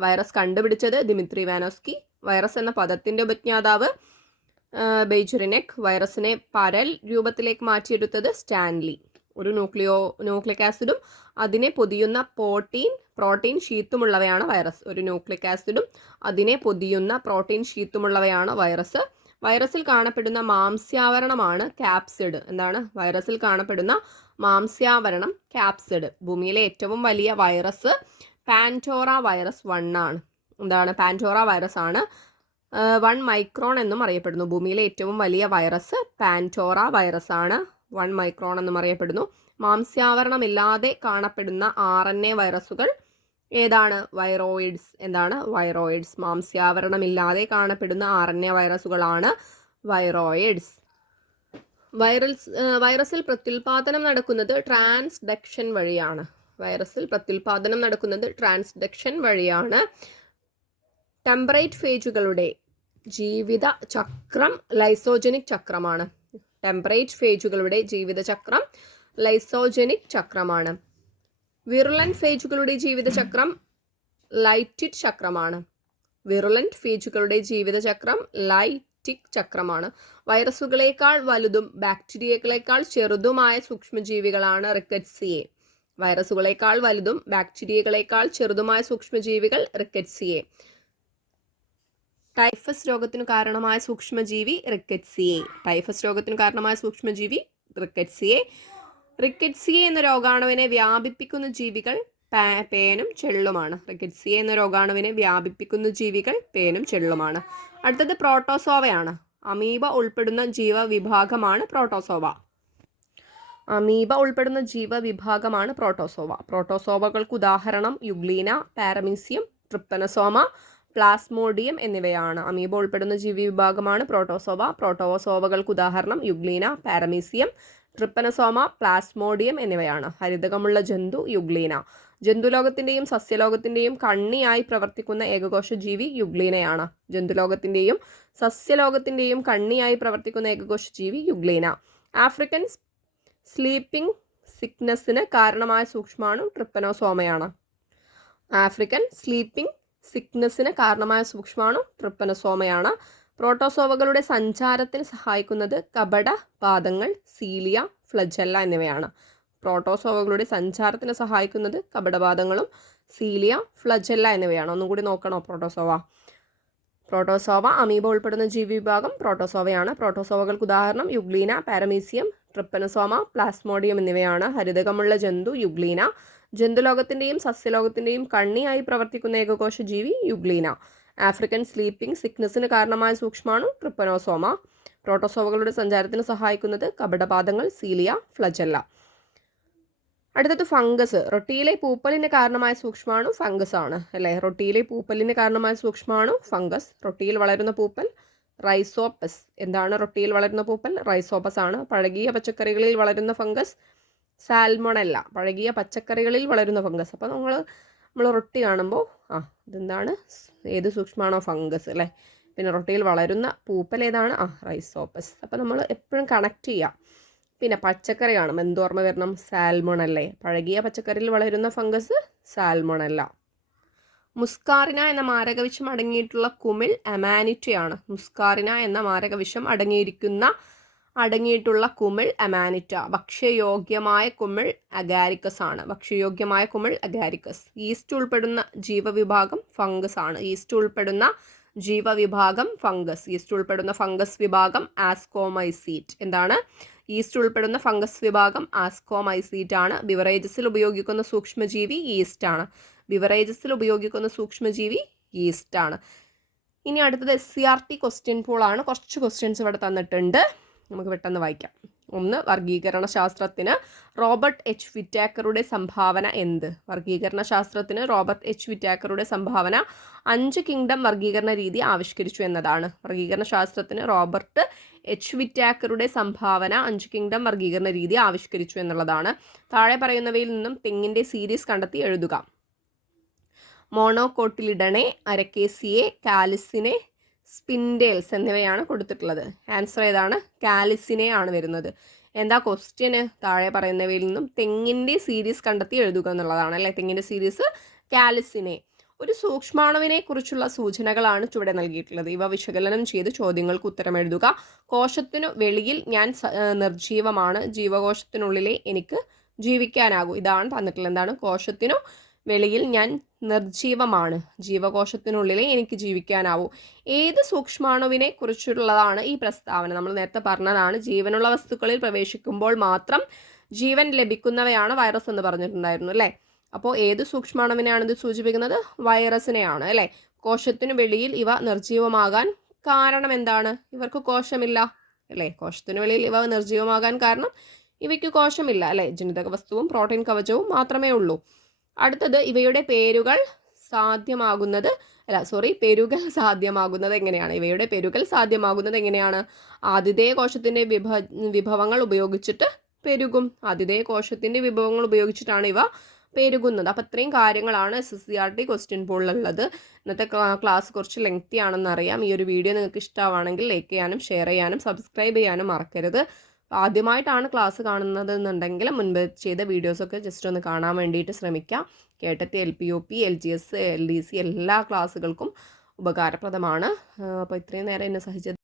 വൈറസ് കണ്ടുപിടിച്ചത് ദിമിത്രി ഇവാനോവ്സ്കി, വൈറസ് എന്ന പദത്തിന്റെ ഉപജ്ഞാതാവ് ബെയ്ജറിനെക്, വൈറസിനെ പരൽ രൂപത്തിലേക്ക് മാറ്റിയെടുത്തത് സ്റ്റാൻലി. ഒരു ന്യൂക്ലിക് ആസിഡും അതിനെ പൊതിയുന്ന പ്രോട്ടീൻ ഷീത്തുമുള്ളവയാണ് വൈറസ്. ഒരു ന്യൂക്ലിക് ആസിഡും അതിനെ പൊതിയുന്ന പ്രോട്ടീൻ ഷീത്തുമുള്ളവയാണ് വൈറസ്. വൈറസിൽ കാണപ്പെടുന്ന മാംസ്യാവരണമാണ് ക്യാപ്സിഡ്. എന്താണ് വൈറസിൽ കാണപ്പെടുന്ന മാംസ്യാവരണം? ക്യാപ്സിഡ്. ഭൂമിയിലെ ഏറ്റവും വലിയ വൈറസ് പാൻറ്റോറ വൈറസ് 1 ആണ്. എന്താണ്? പാൻറ്റോറ വൈറസ് ആണ്. 1 മൈക്രോൺ എന്നും അറിയപ്പെടുന്നു. ഭൂമിയിലെ ഏറ്റവും വലിയ വൈറസ് പാൻറ്റോറ വൈറസ് ആണ്. 1 മൈക്രോൺ എന്നും അറിയപ്പെടുന്നു. മാംസ്യാവരണമില്ലാതെ കാണപ്പെടുന്ന RNA വൈറസുകൾ ഏതാണ്? വൈറോയിഡ്സ്. എന്താണ്? വൈറോയിഡ്സ്. മാംസ്യാവരണമില്ലാതെ കാണപ്പെടുന്ന RNA വൈറസുകളാണ് വൈറോയിഡ്സ്. വൈറസിൽ പ്രത്യുൽപാദനം നടക്കുന്നത് ട്രാൻസ്ഡക്ഷൻ വഴിയാണ്. വൈറസിൽ പ്രത്യുൽപാദനം നടക്കുന്നത് ട്രാൻസ്ഡക്ഷൻ വഴിയാണ്. ടെമ്പറേറ്റ് ഫേജുകളുടെ ജീവിത ചക്രം ലൈസോജനിക് ചക്രമാണ്. ടെമ്പറേറ്റ് ഫേജുകളുടെ ജീവിതചക്രം ലൈസോജനിക് ചക്രമാണ്. വിറുലന്റ് ഫേജുകളുടെ ജീവിതചക്രം ലൈറ്റിക് ചക്രമാണ്. വിറുലന്റ് ഫേജുകളുടെ ജീവിതചക്രം ലൈറ്റിക് ചക്രമാണ്. വൈറസുകളേക്കാൾ വലുതും ബാക്ടീരിയകളേക്കാൾ ചെറുതുമായ സൂക്ഷ്മജീവികളാണ് റിക്കറ്റ്സിയെ. വൈറസുകളേക്കാൾ വലുതും ബാക്ടീരിയകളേക്കാൾ ചെറുതുമായ സൂക്ഷ്മജീവികൾ റിക്കറ്റ്സിയെ. ടൈഫസ് രോഗത്തിനു കാരണമായ സൂക്ഷ്മജീവി റിക്കറ്റ്സിയെ. ടൈഫസ് രോഗത്തിനു കാരണമായ സൂക്ഷ്മജീവി റിക്കറ്റ്സിയെ. റിക്കറ്റ്സിയെ എന്ന രോഗാണുവിനെ വ്യാപിപ്പിക്കുന്ന ജീവികൾ പേനും ചെള്ളുമാണ്. റിക്കറ്റ്സിയെ എന്ന രോഗാണുവിനെ വ്യാപിപ്പിക്കുന്ന ജീവികൾ പേനും ചെള്ളുമാണ്. അടുത്തത് പ്രോട്ടോസോവയാണ്. അമീബ ഉൾപ്പെടുന്ന ജീവവിഭാഗമാണ് പ്രോട്ടോസോവ. അമീബ ഉൾപ്പെടുന്ന ജീവവിഭാഗമാണ് പ്രോട്ടോസോവ. പ്രോട്ടോസോവകൾക്ക് ഉദാഹരണം യുഗ്ലീന, പാരമീസിയം, ട്രിപ്പനസോമ, പ്ലാസ്മോഡിയം എന്നിവയാണ്. അമീബ ഉൾപ്പെടുന്ന ജീവിവിഭാഗമാണ് പ്രോട്ടോസോവ. പ്രോട്ടോസോവകൾക്ക് ഉദാഹരണം യുഗ്ലീന, പാരമീസിയം, ട്രിപ്പനസോമ, പ്ലാസ്മോഡിയം എന്നിവയാണ്. ഹരിതകമുള്ള ജന്തു യുഗ്ലീന. ജന്തുലോകത്തിൻ്റെയും സസ്യലോകത്തിൻ്റെയും കണ്ണിയായി പ്രവർത്തിക്കുന്ന ഏകകോശ ജീവി യുഗ്ലീനയാണ്. ജന്തുലോകത്തിൻ്റെയും സസ്യലോകത്തിൻ്റെയും കണ്ണിയായി പ്രവർത്തിക്കുന്ന ഏകകോശ ജീവി യുഗ്ലീന. ആഫ്രിക്കൻ സ്ലീപ്പിംഗ് സിക്നസിന് കാരണമായ സൂക്ഷ്മാണു ട്രിപ്പനോസോമയാണ്. ആഫ്രിക്കൻ സ്ലീപ്പിംഗ് സിക്നസിന് കാരണമായ സൂക്ഷ്മാണു ട്രിപ്പനസോമയാണ്. പ്രോട്ടോസോവകളുടെ സഞ്ചാരത്തിന് സഹായിക്കുന്നത് കപടപാദങ്ങൾ, സീലിയ, ഫ്ലജല്ല എന്നിവയാണ്. പ്രോട്ടോസോവകളുടെ സഞ്ചാരത്തിന് സഹായിക്കുന്നത് കപടപാദങ്ങളും സീലിയ, ഫ്ലജല്ല എന്നിവയാണ്. ഒന്നും കൂടി നോക്കണോ? പ്രോട്ടോസോവ അമീബ ഉൾപ്പെടുന്ന ജീവിവിഭാഗം പ്രോട്ടോസോവയാണ്. പ്രോട്ടോസോവകൾക്ക് ഉദാഹരണം യുഗ്ലീന, പാരമീസിയം, ട്രിപ്പനസോമ, പ്ലാസ്മോഡിയം എന്നിവയാണ്. ഹരിതകമുള്ള ജന്തു യുഗ്ലീന. ജന്തുലോകത്തിൻ്റെയും സസ്യലോകത്തിൻ്റെയും കണ്ണിയായി പ്രവർത്തിക്കുന്ന ഏകകോശ ജീവി യുഗ്ലീന. ആഫ്രിക്കൻ സ്ലീപ്പിംഗ് സിക്നസിന് കാരണമായ സൂക്ഷ്മാണു ട്രിപ്പനോസോമ. പ്രോട്ടോസോവകളുടെ സഞ്ചാരത്തിന് സഹായിക്കുന്നത് കപടപാദങ്ങൾ, സീലിയ, ഫ്ലജല്ല. അടുത്തത് ഫംഗസ്. റൊട്ടിയിലെ പൂപ്പലിന് കാരണമായ സൂക്ഷ്മാണു ഫംഗസ് ആണ് അല്ലേ. റൊട്ടിയിലെ പൂപ്പലിന് കാരണമായ സൂക്ഷ്മാണു ഫംഗസ്. റൊട്ടിയിൽ വളരുന്ന പൂപ്പൽ റൈസോപ്പസ്. എന്താണ് റൊട്ടിയിൽ വളരുന്ന പൂപ്പൽ? റൈസോപ്പസ് ആണ്. പഴകിയ പച്ചക്കറികളിൽ വളരുന്ന ഫംഗസ് സാൽമൊണല്ല. പഴകിയ പച്ചക്കറികളിൽ വളരുന്ന ഫംഗസ്. അപ്പോൾ നമ്മൾ റൊട്ടി കാണുമ്പോൾ ഇതെന്താണ്? ഏത് സൂക്ഷ്മാണോ? ഫംഗസ് അല്ലേ. പിന്നെ റൊട്ടിയിൽ വളരുന്ന പൂപ്പൽ ഏതാണ്? റൈസോപ്പസ്. അപ്പോൾ നമ്മൾ എപ്പോഴും കണക്ട് ചെയ്യാം. പിന്നെ പച്ചക്കറി കാണും, എന്തോർമ്മ വരണം? സാൽമൊണല്ലേ. പഴകിയ പച്ചക്കറിയിൽ വളരുന്ന ഫംഗസ് സാൽമൊണല്ല. മുസ്കാറിന എന്ന മാരകവിഷം അടങ്ങിയിട്ടുള്ള കുമിൾ അമാനിറ്റയാണ്. മുസ്കാറിന എന്ന മാരകവിഷം അടങ്ങിയിട്ടുള്ള കുമിൾ അമാനിറ്റ. ഭക്ഷ്യയോഗ്യമായ കുമിൾ അഗാരിക്കസ് ആണ്. ഭക്ഷ്യയോഗ്യമായ കുമിൾ അഗാരിക്കസ്. ഈസ്റ്റ് ഉൾപ്പെടുന്ന ജീവവിഭാഗം ഫംഗസ് ആണ്. ഈസ്റ്റ് ഉൾപ്പെടുന്ന ജീവവിഭാഗം ഫംഗസ്. ഈസ്റ്റ് ഉൾപ്പെടുന്ന ഫംഗസ് വിഭാഗം ആസ്കോമൈസീറ്റ്. എന്താണ്? ഈസ്റ്റ് ഉൾപ്പെടുന്ന ഫംഗസ് വിഭാഗം ആസ്കോമൈസീറ്റ് ആണ്. ബിവറേജസിൽ ഉപയോഗിക്കുന്ന സൂക്ഷ്മജീവി ഈസ്റ്റ് ആണ്. ബിവറേജസിൽ ഉപയോഗിക്കുന്ന സൂക്ഷ്മജീവി ഈസ്റ്റ് ആണ്. ഇനി അടുത്തത് SCRT ക്വസ്റ്റ്യൻ പൂളാണ്. കുറച്ച് ക്വസ്റ്റ്യൻസ് ഇവിടെ തന്നിട്ടുണ്ട്, നമുക്ക് പെട്ടെന്ന് വായിക്കാം. ഒന്ന്, വർഗീകരണ ശാസ്ത്രത്തിന് റോബർട്ട് എച്ച് വിറ്റാക്കറുടെ സംഭാവന എന്ത്? വർഗീകരണ ശാസ്ത്രത്തിന് റോബർട്ട് എച്ച് വിറ്റാക്കറുടെ സംഭാവന 5 കിങ്ഡം വർഗീകരണ രീതി ആവിഷ്കരിച്ചു എന്നതാണ്. വർഗീകരണ ശാസ്ത്രത്തിന് റോബർട്ട് എച്ച് വിറ്റാക്കറുടെ സംഭാവന 5 കിങ്ഡം വർഗീകരണ രീതി ആവിഷ്കരിച്ചു എന്നുള്ളതാണ്. താഴെ പറയുന്നവയിൽ നിന്നും തെങ്ങിൻ്റെ സീരീസ് കണ്ടെത്തി എഴുതുക. മോണോകോട്ടിലിഡണെ, അരക്കേസിയെ, കാലിസിനെ, സ്പിൻഡേൽസ് എന്നിവയാണ് കൊടുത്തിട്ടുള്ളത്. ആൻസർ ഏതാണ്? കാലിസിനെ ആണ് വരുന്നത്. എന്താ ക്വസ്റ്റ്യന്? താഴെ പറയുന്നവയിൽ നിന്നും തെങ്ങിൻ്റെ സീരീസ് കണ്ടെത്തി എഴുതുക എന്നുള്ളതാണ് അല്ലേ. തെങ്ങിൻ്റെ സീരീസ് കാലിസിനെ. ഒരു സൂക്ഷ്മാണുവിനെ കുറിച്ചുള്ള സൂചനകളാണ് ചുവടെ നൽകിയിട്ടുള്ളത്. ഇവ വിശകലനം ചെയ്ത് ചോദ്യങ്ങൾക്ക് ഉത്തരം എഴുതുക. കോശത്തിനു വെളിയിൽ ഞാൻ നിർജീവമാണ്, ജീവകോശത്തിനുള്ളിലെ എനിക്ക് ജീവിക്കാനാകൂ. ഇതാണ് തന്നിട്ടുള്ളത്. എന്താണ്? കോശത്തിനു വെളിയിൽ ഞാൻ നിർജീവമാണ്, ജീവകോശത്തിനുള്ളിലെ എനിക്ക് ജീവിക്കാനാവൂ. ഏത് സൂക്ഷ്മാണുവിനെ കുറിച്ചുള്ളതാണ് ഈ പ്രസ്താവന? നമ്മൾ നേരത്തെ പറഞ്ഞതാണ്, ജീവനുള്ള വസ്തുക്കളിൽ പ്രവേശിക്കുമ്പോൾ മാത്രം ജീവൻ ലഭിക്കുന്നവയാണ് വൈറസ് എന്ന് പറഞ്ഞിട്ടുണ്ടായിരുന്നു അല്ലേ. അപ്പോൾ ഏത് സൂക്ഷ്മാണുവിനെയാണ് ഇത് സൂചിപ്പിക്കുന്നത്? വൈറസിനെയാണ് അല്ലേ. കോശത്തിനു വെളിയിൽ ഇവ നിർജീവമാകാൻ കാരണം എന്താണ്? ഇവർക്ക് കോശമില്ല അല്ലേ. കോശത്തിനു വെളിയിൽ ഇവ നിർജീവമാകാൻ കാരണം ഇവയ്ക്ക് കോശമില്ല അല്ലേ. ജനിതക വസ്തുവും പ്രോട്ടീൻ കവചവും മാത്രമേ ഉള്ളൂ. അടുത്തത്, ഇവയുടെ പെരുകൽ സാധ്യമാകുന്നത് എങ്ങനെയാണ്? ഇവയുടെ പെരുകൽ സാധ്യമാകുന്നത് എങ്ങനെയാണ്? ആതിഥേയ കോശത്തിൻ്റെ വിഭവങ്ങൾ ഉപയോഗിച്ചിട്ട് പെരുകും. ആതിഥേയ കോശത്തിൻ്റെ വിഭവങ്ങൾ ഉപയോഗിച്ചിട്ടാണ് ഇവ പെരുകുന്നത്. അപ്പം ഇത്രയും കാര്യങ്ങളാണ് SSCRT ക്വസ്റ്റ്യൻ പോളിലുള്ളത്. ഇന്നത്തെ ക്ലാസ് കുറച്ച് ലെങ്തി ആണെന്ന് അറിയാം. ഈ ഒരു വീഡിയോ നിങ്ങൾക്ക് ഇഷ്ടമാണെങ്കിൽ ലൈക്ക് ചെയ്യാനും ഷെയർ ചെയ്യാനും സബ്സ്ക്രൈബ് ചെയ്യാനും മറക്കരുത്. ആദ്യമായിട്ടാണ് ക്ലാസ് കാണുന്നതെന്നുണ്ടെങ്കിൽ മുൻപ് ചെയ്ത വീഡിയോസൊക്കെ ജസ്റ്റ് ഒന്ന് കാണാൻ വേണ്ടിയിട്ട് ശ്രമിക്കാം. കേട്ടറ്റ്, LPUP, LGS, LDC എല്ലാ ക്ലാസ്സുകൾക്കും ഉപകാരപ്രദമാണ്. അപ്പോൾ ഇത്രയും നേരം എന്നെ സഹിച്ചത്